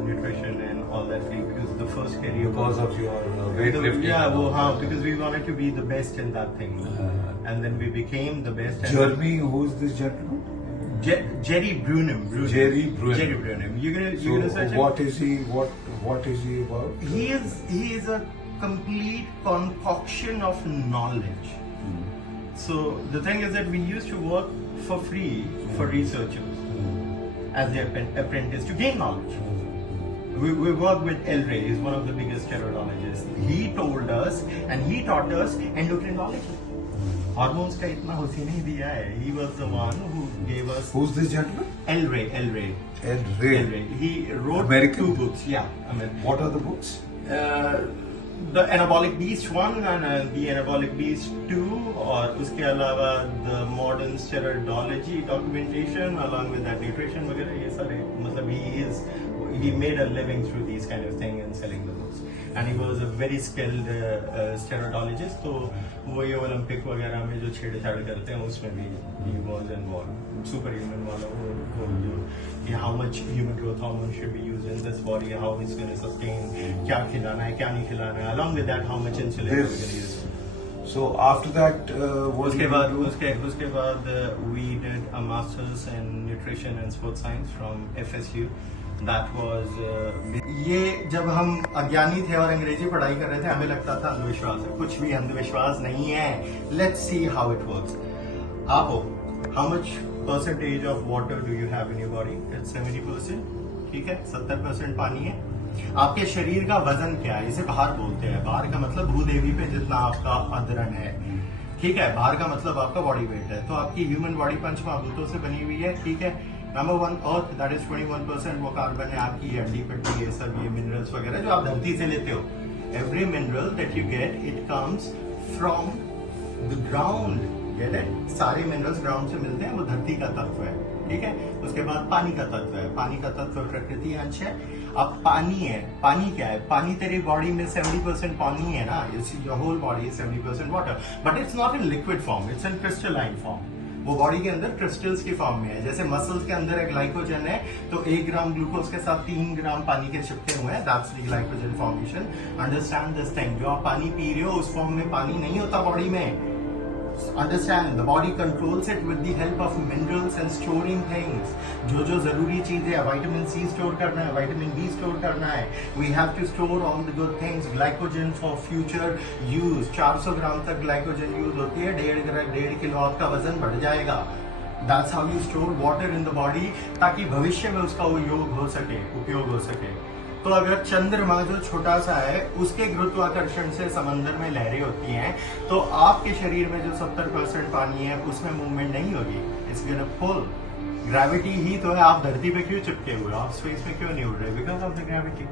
nutrition and all that thing, because the first career Because of your weightlifting. yeah, well, because we wanted to be the best in that thing, and then we became the best. Jeremy, who's this gentleman? Jerry Brunem. Jerry Brunem. Jerry Brunem. You're gonna So search him? what is he? What is he about? He is a complete concoction of knowledge. So the thing is that we used to work for free for researchers as their apprentice to gain knowledge. We work with El Rey, he's one of the biggest steroidologists. He told us and he taught us endocrinology. Hormones का इतना उसी ने दिया है. He was the one who gave us. Who's this gentleman? El Rey. El Rey. El Rey. He wrote American? 2 books. Yeah, I mean. What are the books? The Anabolic Beast 1 and the Anabolic Beast 2, और उसके अलावा the Modern Steroidology documentation along with that nutrition वगैरह ये सारे, मतलब he made a living through these kind of thing and selling the books, and he was a very skilled steroidologist. तो वो ये ओलंपिक वगैरह में जो छेड़छाड़ करते हैं उसमें भी he was involved. Superhuman वाला वो जो कि how much human growth hormone should be used in this body, how it's going to sustain, क्या खिलाना है क्या नहीं खिलाना है, along with that how much insulin we're going to use. So after that, what उसके did बाद you do? उसके बाद we did a masters in nutrition and sports science from FSU. That was ये जब हम अज्ञानी थे और अंग्रेजी पढ़ाई कर रहे थे, हमें लगता था अंधविश्वास है. कुछ भी अंधविश्वास नहीं है. Let's see how it works. आपो, how much percentage of water do you have in your body? It's 70%. ठीक है, 70% पानी है. आपके शरीर का वजन क्या है? इसे भार बोलते हैं. भार का मतलब भूदेवी पे जितना आपका अदरन है. ठीक है, भार का मतलब आपका बॉडी वेट है. तो आपकी ह्यूमन बॉडी 5 महाभूतों से बनी हुई है. ठीक है, नंबर 1 अर्थ, दैट इज 21%. वो कार्बन है, आपकी हड्डी पट्टी, ये सब ये मिनरल्स वगैरह जो आप धरती से लेते हो. Every mineral that you get it comes from the ground. Get it? सारे मिनरल्स ग्राउंड से मिलते हैं, वो धरती का तत्व है. ठीक है, उसके बाद पानी का तत्व है. पानी का तत्व प्रकृति अंश है. अब पानी है, पानी क्या है? पानी तेरी बॉडी में 70% पानी है ना. Your whole body is 70% water, but it's not in liquid form, it's in crystalline form. वो बॉडी के अंदर क्रिस्टल्स की फॉर्म में है. जैसे मसल्स के अंदर एक ग्लाइकोजन है, तो 1 ग्राम ग्लूकोज के साथ 3 ग्राम पानी के चिपके हुए हैं. That's the glycogen formation. Understand this thing. जो आप पानी पी रहे हो उस फॉर्म में पानी नहीं होता बॉडी में. Understand, the body controls it with the help of minerals and storing things. जो जरूरी चीजें है, विटामिन सी स्टोर करना है, विटामिन बी स्टोर करना है. We have to store all the good things. Glycogen for future use. 400 ग्राम तक glycogen use होती है. 1.5 किलो आपका वजन बढ़ जाएगा. That's how you store water in the body, ताकि भविष्य में उसका उपयोग हो सके. तो अगर चंद्रमा जो छोटा सा है उसके गुरुत्वाकर्षण से समंदर में लहरें होती हैं, तो आपके शरीर में जो 70% पानी है उसमें मूवमेंट नहीं होगी. It's gonna pull. ग्रेविटी ही तो है. आप धरती पे क्यों चिपके हुए? आप स्पेस में क्यों नहीं उड़ रहे? Because of the gravity.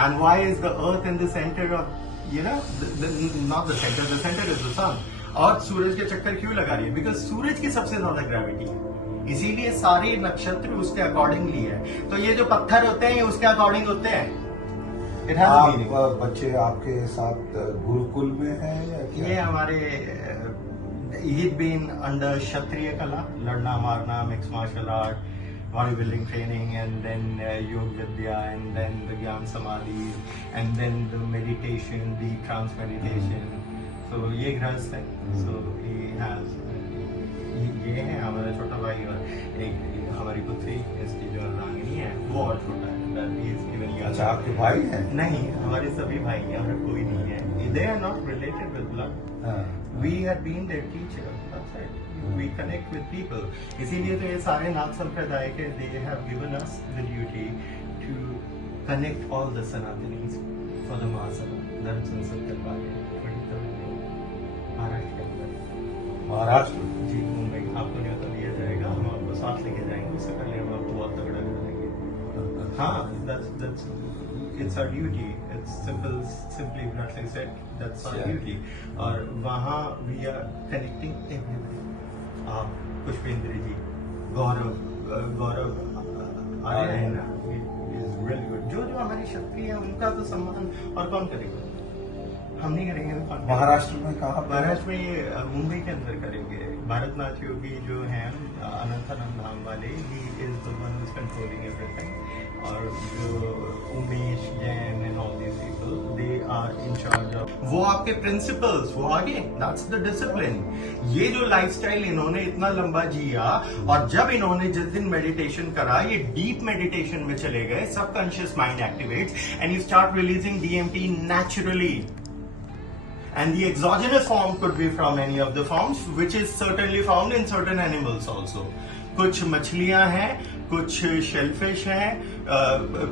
And why is the earth in the centre of, you know, not the centre is the sun. और सूरज के चक्कर क्यों लगा रही है? बिकॉज सूरज की सबसे ज्यादा ग्रेविटी है. इसीलिए सारे नक्षत्र उसके अकॉर्डिंगली है. तो ये जो पत्थर होते हैं ये उसके अकॉर्डिंग होते हैं. It has a meaning. बच्चे आपके साथ गुरुकुल में हैं या क्या? ये हमारे he'd been under क्षत्रिय कला, लड़ना मारना, mix martial art, body building training, and then योग विद्या, एंड देन द ज्ञान समाधि, and then the meditation, the trance meditation. So ये गृहस्थ है. सो he has ये है हमारा छोटा भाई, और एक हमारी पुत्री इसकी जो रागिनी है वो और छोटा है. अच्छा, आपके भाई हैं? नहीं, हमारे सभी भाई हैं, हमारा कोई नहीं है. They are not related with blood. We have been their teacher. That's it. We connect with people. इसीलिए तो ये सारे नाग संप्रदाय के they have given us the duty to connect all the Sanatanis for the Mahasabha. That's in Sattarwadi, Maharashtra के अंदर. महाराष्ट्र जी, मुंबई. आपको न्योता दिया जाएगा, हम आपको साथ लेके जाएंगे. उससे पहले हम आपको बहुत तगड़ा कर देंगे. हाँ, that's it's our duty. It's simply not like said. That's our duty. और वहाँ we are connecting everybody. आप पुष्पेंद्र जी, गौरव आ रहे हैं ना, इज रियली गुड। जो जो हमारी शक्ति है उनका तो सम्मान और कौन करेगा, हम नहीं करेंगे तो कौन करेगा? महाराष्ट्र में कहाँ पे? महाराष्ट्र में ये मुंबई के अंदर करेंगे। भारतनाथ योगी जो हैं अनंतानंद धाम वाले, he is the one who is controlling everything. और जो Umesh Jain and all these people, they are in charge of, वो आपके प्रिंसिपल्स, वो आगे, दैट्स द डिसिप्लिन। ये जो लाइफस्टाइल इन्होंने इतना लंबा जिया, और जब इन्होंने जिस दिन मेडिटेशन करा, ये डीप मेडिटेशन में चले गए, subconscious mind activates and you start releasing DMT naturally. And the exogenous form could be from any of the forms, which is certainly found in certain animals also. कुछ मछलियां हैं, कुछ shellfish हैं,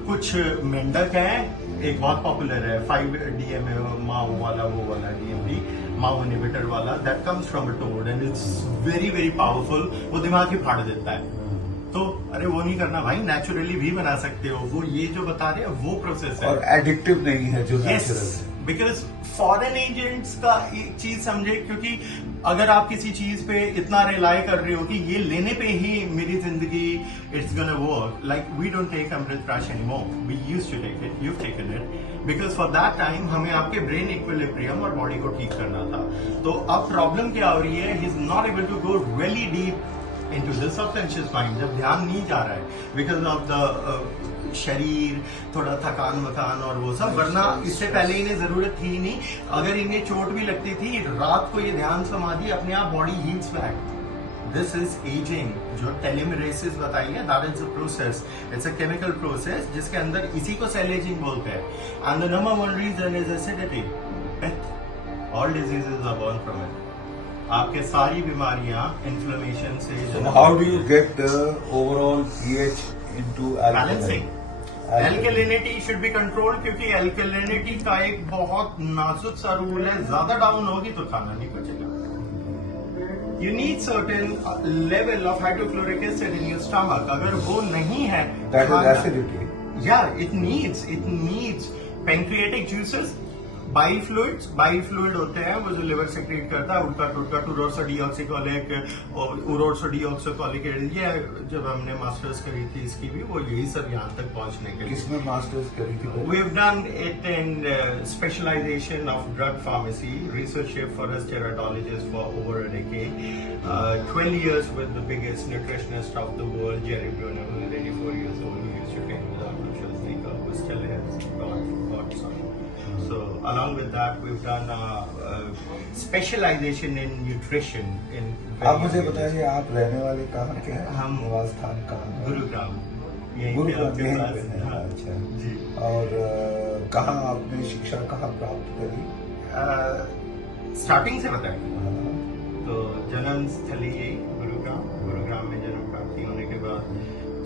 कुछ मेंढक हैं। एक बहुत पॉपुलर है 5-DMA माओ वाला, वो वाला DMT, माओ इनहिबिटर वाला, that comes from a toad and it's very very powerful. वो दिमाग ही फाड़ देता है। तो अरे वो नहीं करना भाई, नेचुरली भी बना सकते हो। वो ये जो बता रहे हैं वो प्रोसेस है, और एडिक्टिव नहीं है जो नेचुरल है। बिकॉज फॉरेन एजेंट्स का एक चीज समझे, क्योंकि अगर आप किसी चीज पे इतना रिलाई कर रहे हो कि ये लेने पे ही मेरी जिंदगी it's gonna work, like we don't take Amrit Prash anymore, we used to take it, you've taken it, because for that time हमें आपके ब्रेन इक्विलिब्रियम और बॉडी को ठीक करना था। तो अब प्रॉब्लम क्या हो रही है, he is not able to go really deep into the subconscious mind, जब ध्यान नहीं जा रहा है बिकॉज ऑफ द शरीर, थोड़ा थकान मकान और वो सब, वरना इससे पहले इन्हें जरूरत थी नहीं। अगर इन्हें चोट भी लगती थी, रात को ये ध्यान समाधि अपने आप body heals back. This is ageing. जो टेलोमेरेसिस बताई है, that is a process, it's a chemical process जिसके अंदर इसी को सेल एजिंग बोलते हैं। And the number one reason is acidity, death. All diseases are born from it. आपके सारी बीमारियां इन्फ्लेमेशन से। How do you get the overall pH into balancing? Alkalinity should be controlled, क्योंकि एल्कलिनिटी का एक बहुत नाजुक सा रूल है, ज्यादा डाउन होगी तो खाना नहीं पचेगा। You need certain level of hydrochloric acid in your stomach. अगर वो नहीं है, that is acidity. Yeah, it needs pancreatic juices, bile fluid होते हैं, वो जो लिवर सेक्रेट करता है, उल्टा टुटका टूरोसोडिऑक्सिकोलिक, उरोसोडिऑक्सिकोलिक। ये जब हमने मास्टर्स करी थी इसकी भी, वो यही सब यहाँ तक पहुँचने के लिए। किसमें मास्टर्स करी थी? We have done it in specialization of drug pharmacy, researchship for us teratologists for over a decade. 12 years with the biggest nutritionist of the world, Jerry Bruner, who is 84 years old, who used to train with Arnold Schwarzenegger, who still has got some. So along with that, we've done specialization in nutrition. आप मुझे बताइए, आप रहने वाले कहाँ के हैं? हम निवास स्थान कहाँ? गुरुग्राम। गुरुग्राम यहीं पे हैं? हाँ। अच्छा जी। और कहाँ आपने शिक्षा कहाँ प्राप्त करी? स्टार्टिंग से बताएं तो जन्म स्थली यही गुरुग्राम में जन्म प्राप्ति होने के बाद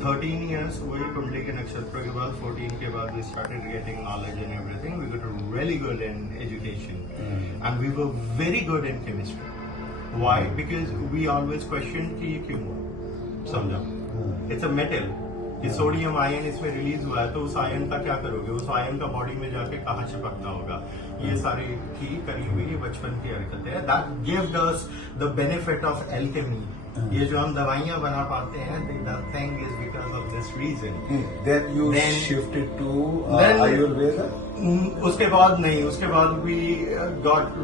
13 years हुए कुंडली के नक्षत्रों के बाद। 14 के बाद we started getting knowledge and everything. We got really good in education and we were very good in chemistry. Why? Because we always questioned कि ये क्यों हुआ, समझा? It's a metal. कि सोडियम आयन इसमें रिलीज हुआ है, तो उस आयन का क्या करोगे? उस आयन का बॉडी में जाके कहाँ चिपकता होगा? ये सारी थी करी हुई बचपन की हरकतें। That gave us the benefit of alchemy. ये जो हम दवाइयाँ बना पाते हैं, the thing is because of this reason. Then you shifted to Ayurveda? उसके बाद नहीं, उसके बाद we got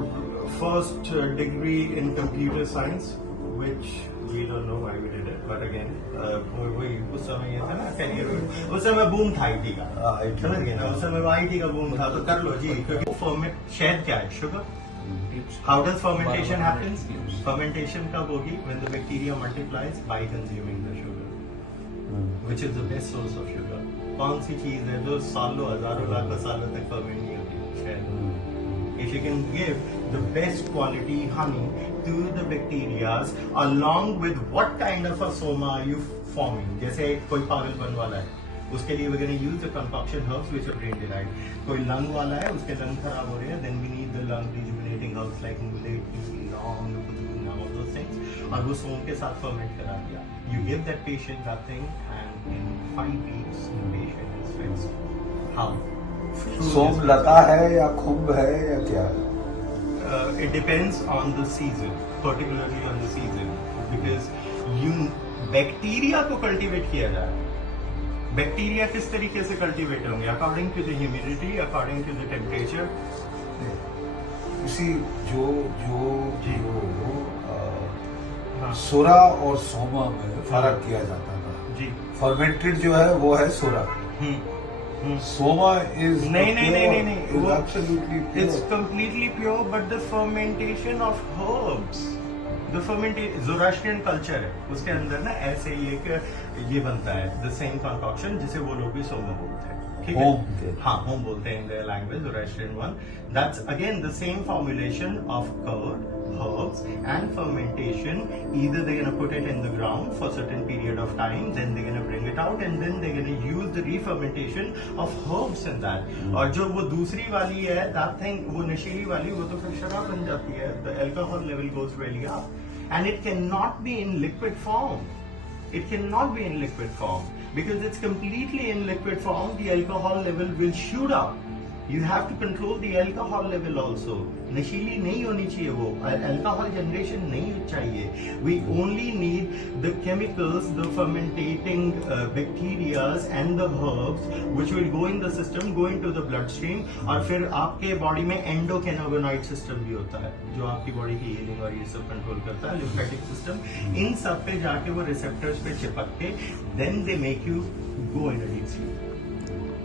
first degree in computer science, which we don't know why we did it, but again, वही उस समय ये था ना करियर, उस समय बूम था IT का, समझ गए ना? उस समय IT का बूम था, तो कर लो जी। क्योंकि शहद क्या है? Sugar. How does fermentation happens? Fermentation कब होगी? When the bacteria multiplies by consuming the sugar, which is the best source of sugar. कौन सी चीज है जो सालों हजारों लाखों सालों तक ferment नहीं होती? शहद। If you can give the best quality honey to the bacteria along with what kind of a soma are you forming? जैसे कोई पागलपन वाला है, उसके लिए we're going to use the concoction herbs which are brain derived. कोई lung वाला है, उसके लंग खराब हो रहे हैं, then we need the lung rejuvenating herbs like muleti, long, pudina, all those things. और वो सोम के साथ ferment करा दिया. You give that patient that thing and in 5 weeks the patient is fixed. How? सोम लता है या खुम्ब है या क्या? It depends on the season, particularly on the season, because bacteria को cultivate किया जाए, बैक्टीरिया किस तरीके से कल्टीवेट होंगे? According to the humidity, according to the temperature. इसी जो जो जी। जो हाँ सोरा और सोमा में फर्क किया जाता था। जी। फर्मेंटेड जो है वो है सोरा, सोमा इज नहीं, वो absolutely it's completely pure, but the fermentation of herbs, the fermentation Zoroastrian culture है, उसके अंदर ना ऐसे ही एक ये बनता है, the same concoction जिसे वो लोग भी सोमा बोलते हैं, ठीक है? हाँ, होम बोलते हैं in their language, Zoroastrian one. That's again the same formulation of curd, herbs and fermentation. Either they're gonna put it in the ground for a certain period of time, then they're gonna bring it out, and then they're gonna use the re-fermentation of herbs in that. और जो वो दूसरी वाली है, that thing, वो नशीली वाली, वो तो फिर शराब बन जाती है. The alcohol level goes really up, and it cannot be in liquid form. It cannot be in liquid form because it's completely in liquid form. The alcohol level will shoot up. You have to control the alcohol level also. नशीली नहीं होनी चाहिए वो, alcohol generation नहीं चाहिए. We only need the chemicals, the fermentating bacterias and the herbs which will go in the system, go into the bloodstream, और फिर आपके बॉडी में एंडोकैनाबिनॉइड सिस्टम भी होता है जो आपकी बॉडी की हीलिंग और ये सब कंट्रोल करता है, लिम्फेटिक सिस्टम. इन सब पे जाके वो रिसेप्टर्स पे चिपक के then they make you go in a deep sleep.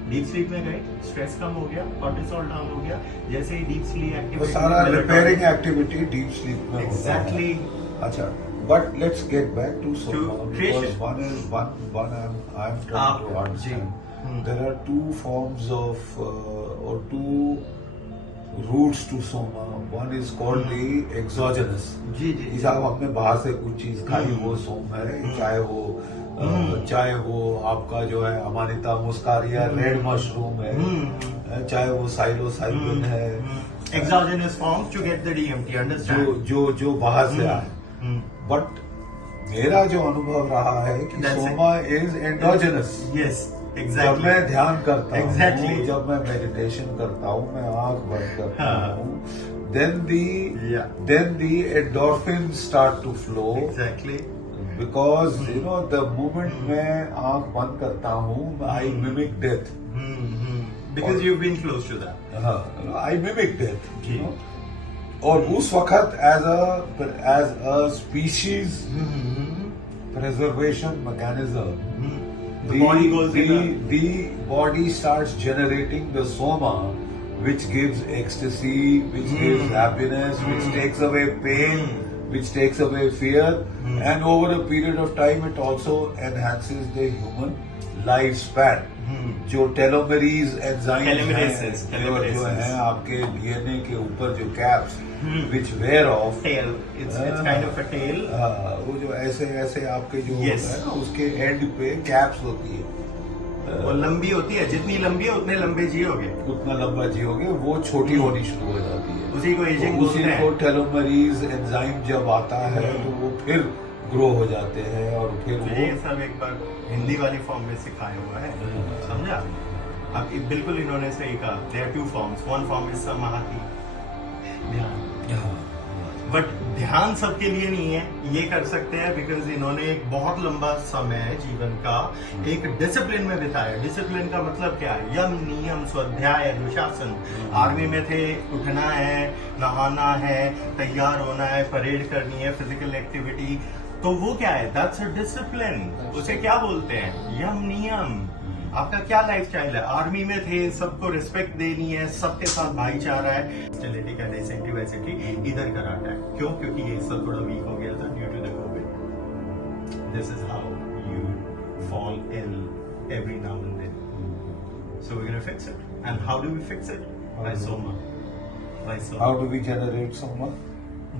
Deep sleep में गए, स्ट्रेस कम हो गया, कॉर्टिसोल डाउन हो गया. जैसे ही डीप स्लीप एक्टिविटी, सारा रिपेयरिंग एक्टिविटी डीप स्लीप में एग्जैक्टली. अच्छा, but let's get back to Soma, because one I'm trying to understand. There are two forms of or two routes to soma. One is called the exogenous. जी. जब हमने बाहर से कुछ चीज खाई वो सोम है, चाहे वो आपका जो है अमानिता मुस्कारिया रेड मशरूम है, चाहे वो साइलोसाइबिन है. Exogenous form to get the DMT, understand? जो बाहर से आए. बट मेरा जो अनुभव रहा है कि सोमा इज एंडोजेनस. यस, जब मैं ध्यान करता Exactly. हूँ, जब मैं मेडिटेशन करता हूँ, मैं आंख बंद करता हूँ, then the endorphins start to flow. Exactly. Because you know the moment मैं आंख बंद करता हूँ, I mimic death. Because you've been close to that. I mimic death. Ji. You know? और उस वक्त as a species preservation mechanism, The body goes the body starts generating the soma, which gives ecstasy, which gives happiness, which takes away pain, which takes away fear, and over a period of time it also enhances the human lifespan. जो टेलोमेरीज enzyme जो है आपके DNA के ऊपर जो caps which were of tail, it's kind of a tail. वो जो ऐसे आपके जो होता है ना, उसके एंड पे कैप्स होती है, वो लंबी होती है, जितनी लंबी है उतने लंबे जियोगे, उतना लंबा जियोगे. वो छोटी होनी शुरू हो जाती है, उसी को एजिंग बोलते हैं. उसी को टेलोमेरीज एंजाइम जब आता है तो वो फिर ग्रो हो जाते हैं और फिर वो ये सब एक बार हिंदी वाली फॉर्म में सिखाया हुआ है, समझा? अब बिल्कुल इन्होंने सही कहा. There are two forms. One form is samadhi, dhyan. But ध्यान सबके लिए नहीं है. ये कर सकते हैं बिकॉज इन्होंने एक बहुत लंबा समय जीवन का एक डिसिप्लिन में बिताया. डिसिप्लिन का मतलब क्या है? यम, नियम, स्वाध्याय, अनुशासन. आर्मी में थे, उठना है, नहाना है, तैयार होना है, परेड करनी है, फिजिकल एक्टिविटी. तो वो क्या है? That's a discipline. उसे क्या बोलते हैं? यम, नियम. आपका क्या लाइफस्टाइल है? आर्मी में थे, सबको रिस्पेक्ट देनी है, सबके साथ भाईचारा है. स्टेबिलिटी का डिसेंटिवाइसिटी इधर कराता है. क्यों? क्योंकि ये सब थोड़ा वीक हो गया था due to the COVID. This is how you fall ill every now and then. So we gonna fix it. And how do we fix it? By Soma. How do we generate soma?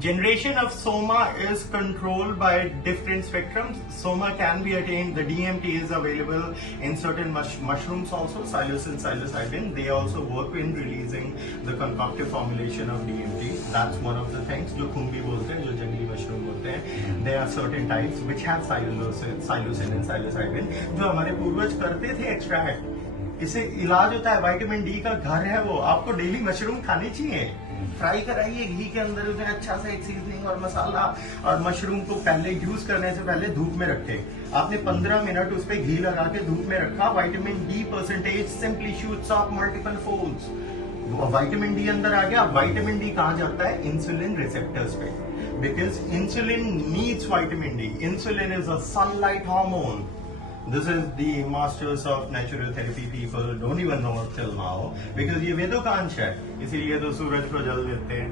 Generation of soma is controlled by different spectrums. Soma can be attained. The DMT is available in certain mushrooms also, psilocin, psilocybin. They also work in releasing the concoctive formulation of DMT. That's one of the things. जो खुंबी बोलते हैं, जो जंगली mushroom होते हैं. There are certain types which have psilocin and psilocybin, जो हमारे पूर्वज करते थे एक्सट्रैक्ट. इससे इलाज होता है. विटामिन डी का घर है वो. आपको डेली मशरूम खानी चाहिए. फ्राई कराइए घी के अंदर, उसमें अच्छा सा एक सीजनिंग और मसाला और मशरूम को पहले यूज करने से पहले धूप में रखे। आपने 15 मिनट उस पर घी लगा के धूप में रखा, vitamin D percentage simply shoots up multiple folds. Vitamin D अंदर आ गया। विटामिन डी कहाँ जाता है? इंसुलिन रिसेप्टर्स पे, because insulin needs vitamin D. Insulin is a sunlight hormone. This is the masters of natural therapy people don't even know till now because ये वेदोकांश है, इसीलिए तो सूरज को जल देते हैं।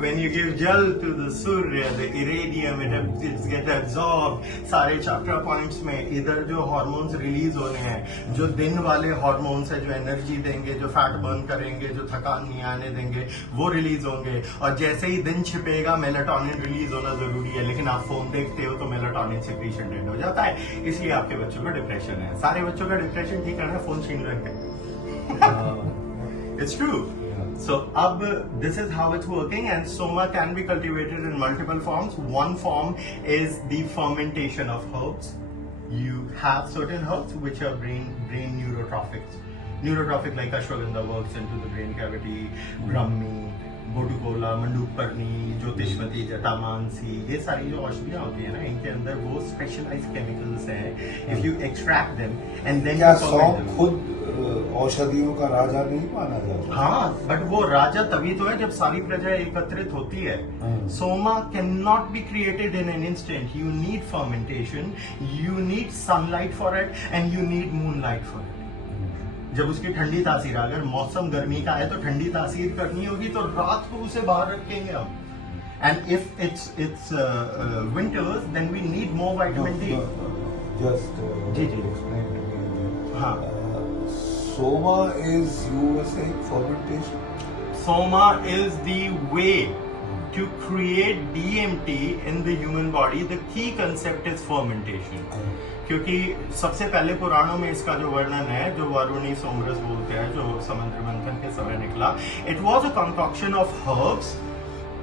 When you give jal to the surya, the iridium, it gets absorbed. सारे chakra points में इधर जो hormones release होने हैं, जो दिन वाले hormones है, जो energy देंगे, जो fat burn करेंगे, जो थकान नहीं आने देंगे, वो release होंगे। और जैसे ही दिन छिपेगा melatonin release होना जरूरी है, लेकिन आप फोन देखते हो तो melatonin secretion dead हो जाता है, इसलिए आपके बच्चों को डिप्रेशन है। सारे बच्चों का डिप्रेशन ठीक करना है, फोन छीन लेंगे। It's true. So, this is how it's working, and soma can be cultivated in multiple forms. One form is the fermentation of herbs. You have certain herbs which are brain neurotrophics. Neurotrophic like ashwagandha works into the brain cavity, brahmi, बोडुकोला, मंडूकपर्णी, ज्योतिषमती, जटामानसी, ये सारी जो औषधियाँ होती है ना, इनके अंदर वो स्पेशलाइज्ड केमिकल्स हैं। If you extract them and then क्या सौंफ खुद औषधियों का राजा नहीं माना जाता? हाँ, बट वो राजा तभी तो है जब सारी प्रजा एकत्रित होती है। Soma can not be created in an instant. You need fermentation, you need sunlight for it and you need moonlight for it. जब उसकी ठंडी तासीर, अगर मौसम गर्मी का है तो ठंडी तासीर करनी होगी तो रात को उसे बाहर रखेंगे हम। And if it's winters then we need more vitamin D. Just ji explain to me. हाँ, Soma is you were saying fermentation. Soma is the way to create DMT in the human body. The key concept is fermentation. क्योंकि सबसे पहले पुराणों में इसका जो वर्णन है, जो वारुणी सोमरस बोलते हैं, जो समुद्र मंथन के समय निकला, it was a concoction of herbs,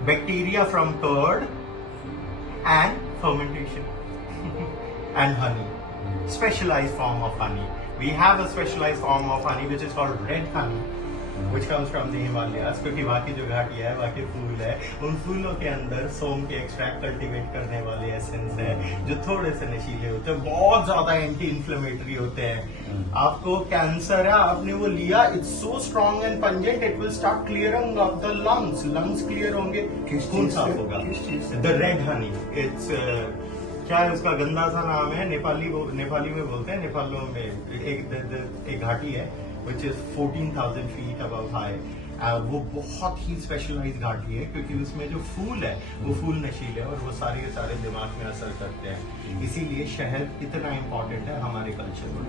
bacteria from curd and fermentation and honey, specialized form of honey. We have a specialized form of honey which is called red honey, which comes from the Himalayas, क्योंकि वहाँ की जो घाटियाँ है, वहाँ के फूल है, उन फूलों के अंदर सोम के एक्सट्रैक्ट कल्टीवेट करने वाले एसेंस है, जो थोड़े से नशीले होते हैं, बहुत ज्यादा एंटी इंफ्लेमेटरी होते हैं। आपको कैंसर है, आपने वो लिया, it's so strong and pungent, it will start clearing of the lungs clear होंगे, खून साफ होगा। द रेड हनी, इट्स क्या है उसका गंदा सा नाम है, नेपाली में बोलते हैं, नेपालों में एक घाटी है which is 14,000 feet above high. वो बहुत ही स्पेशलाइज्ड घाटी है क्योंकि उसमें जो फूल है वो फूल नशीले है और वो सारे के सारे दिमाग में असर करते हैं। इसीलिए शहद इतना इम्पोर्टेंट है हमारे कल्चर में।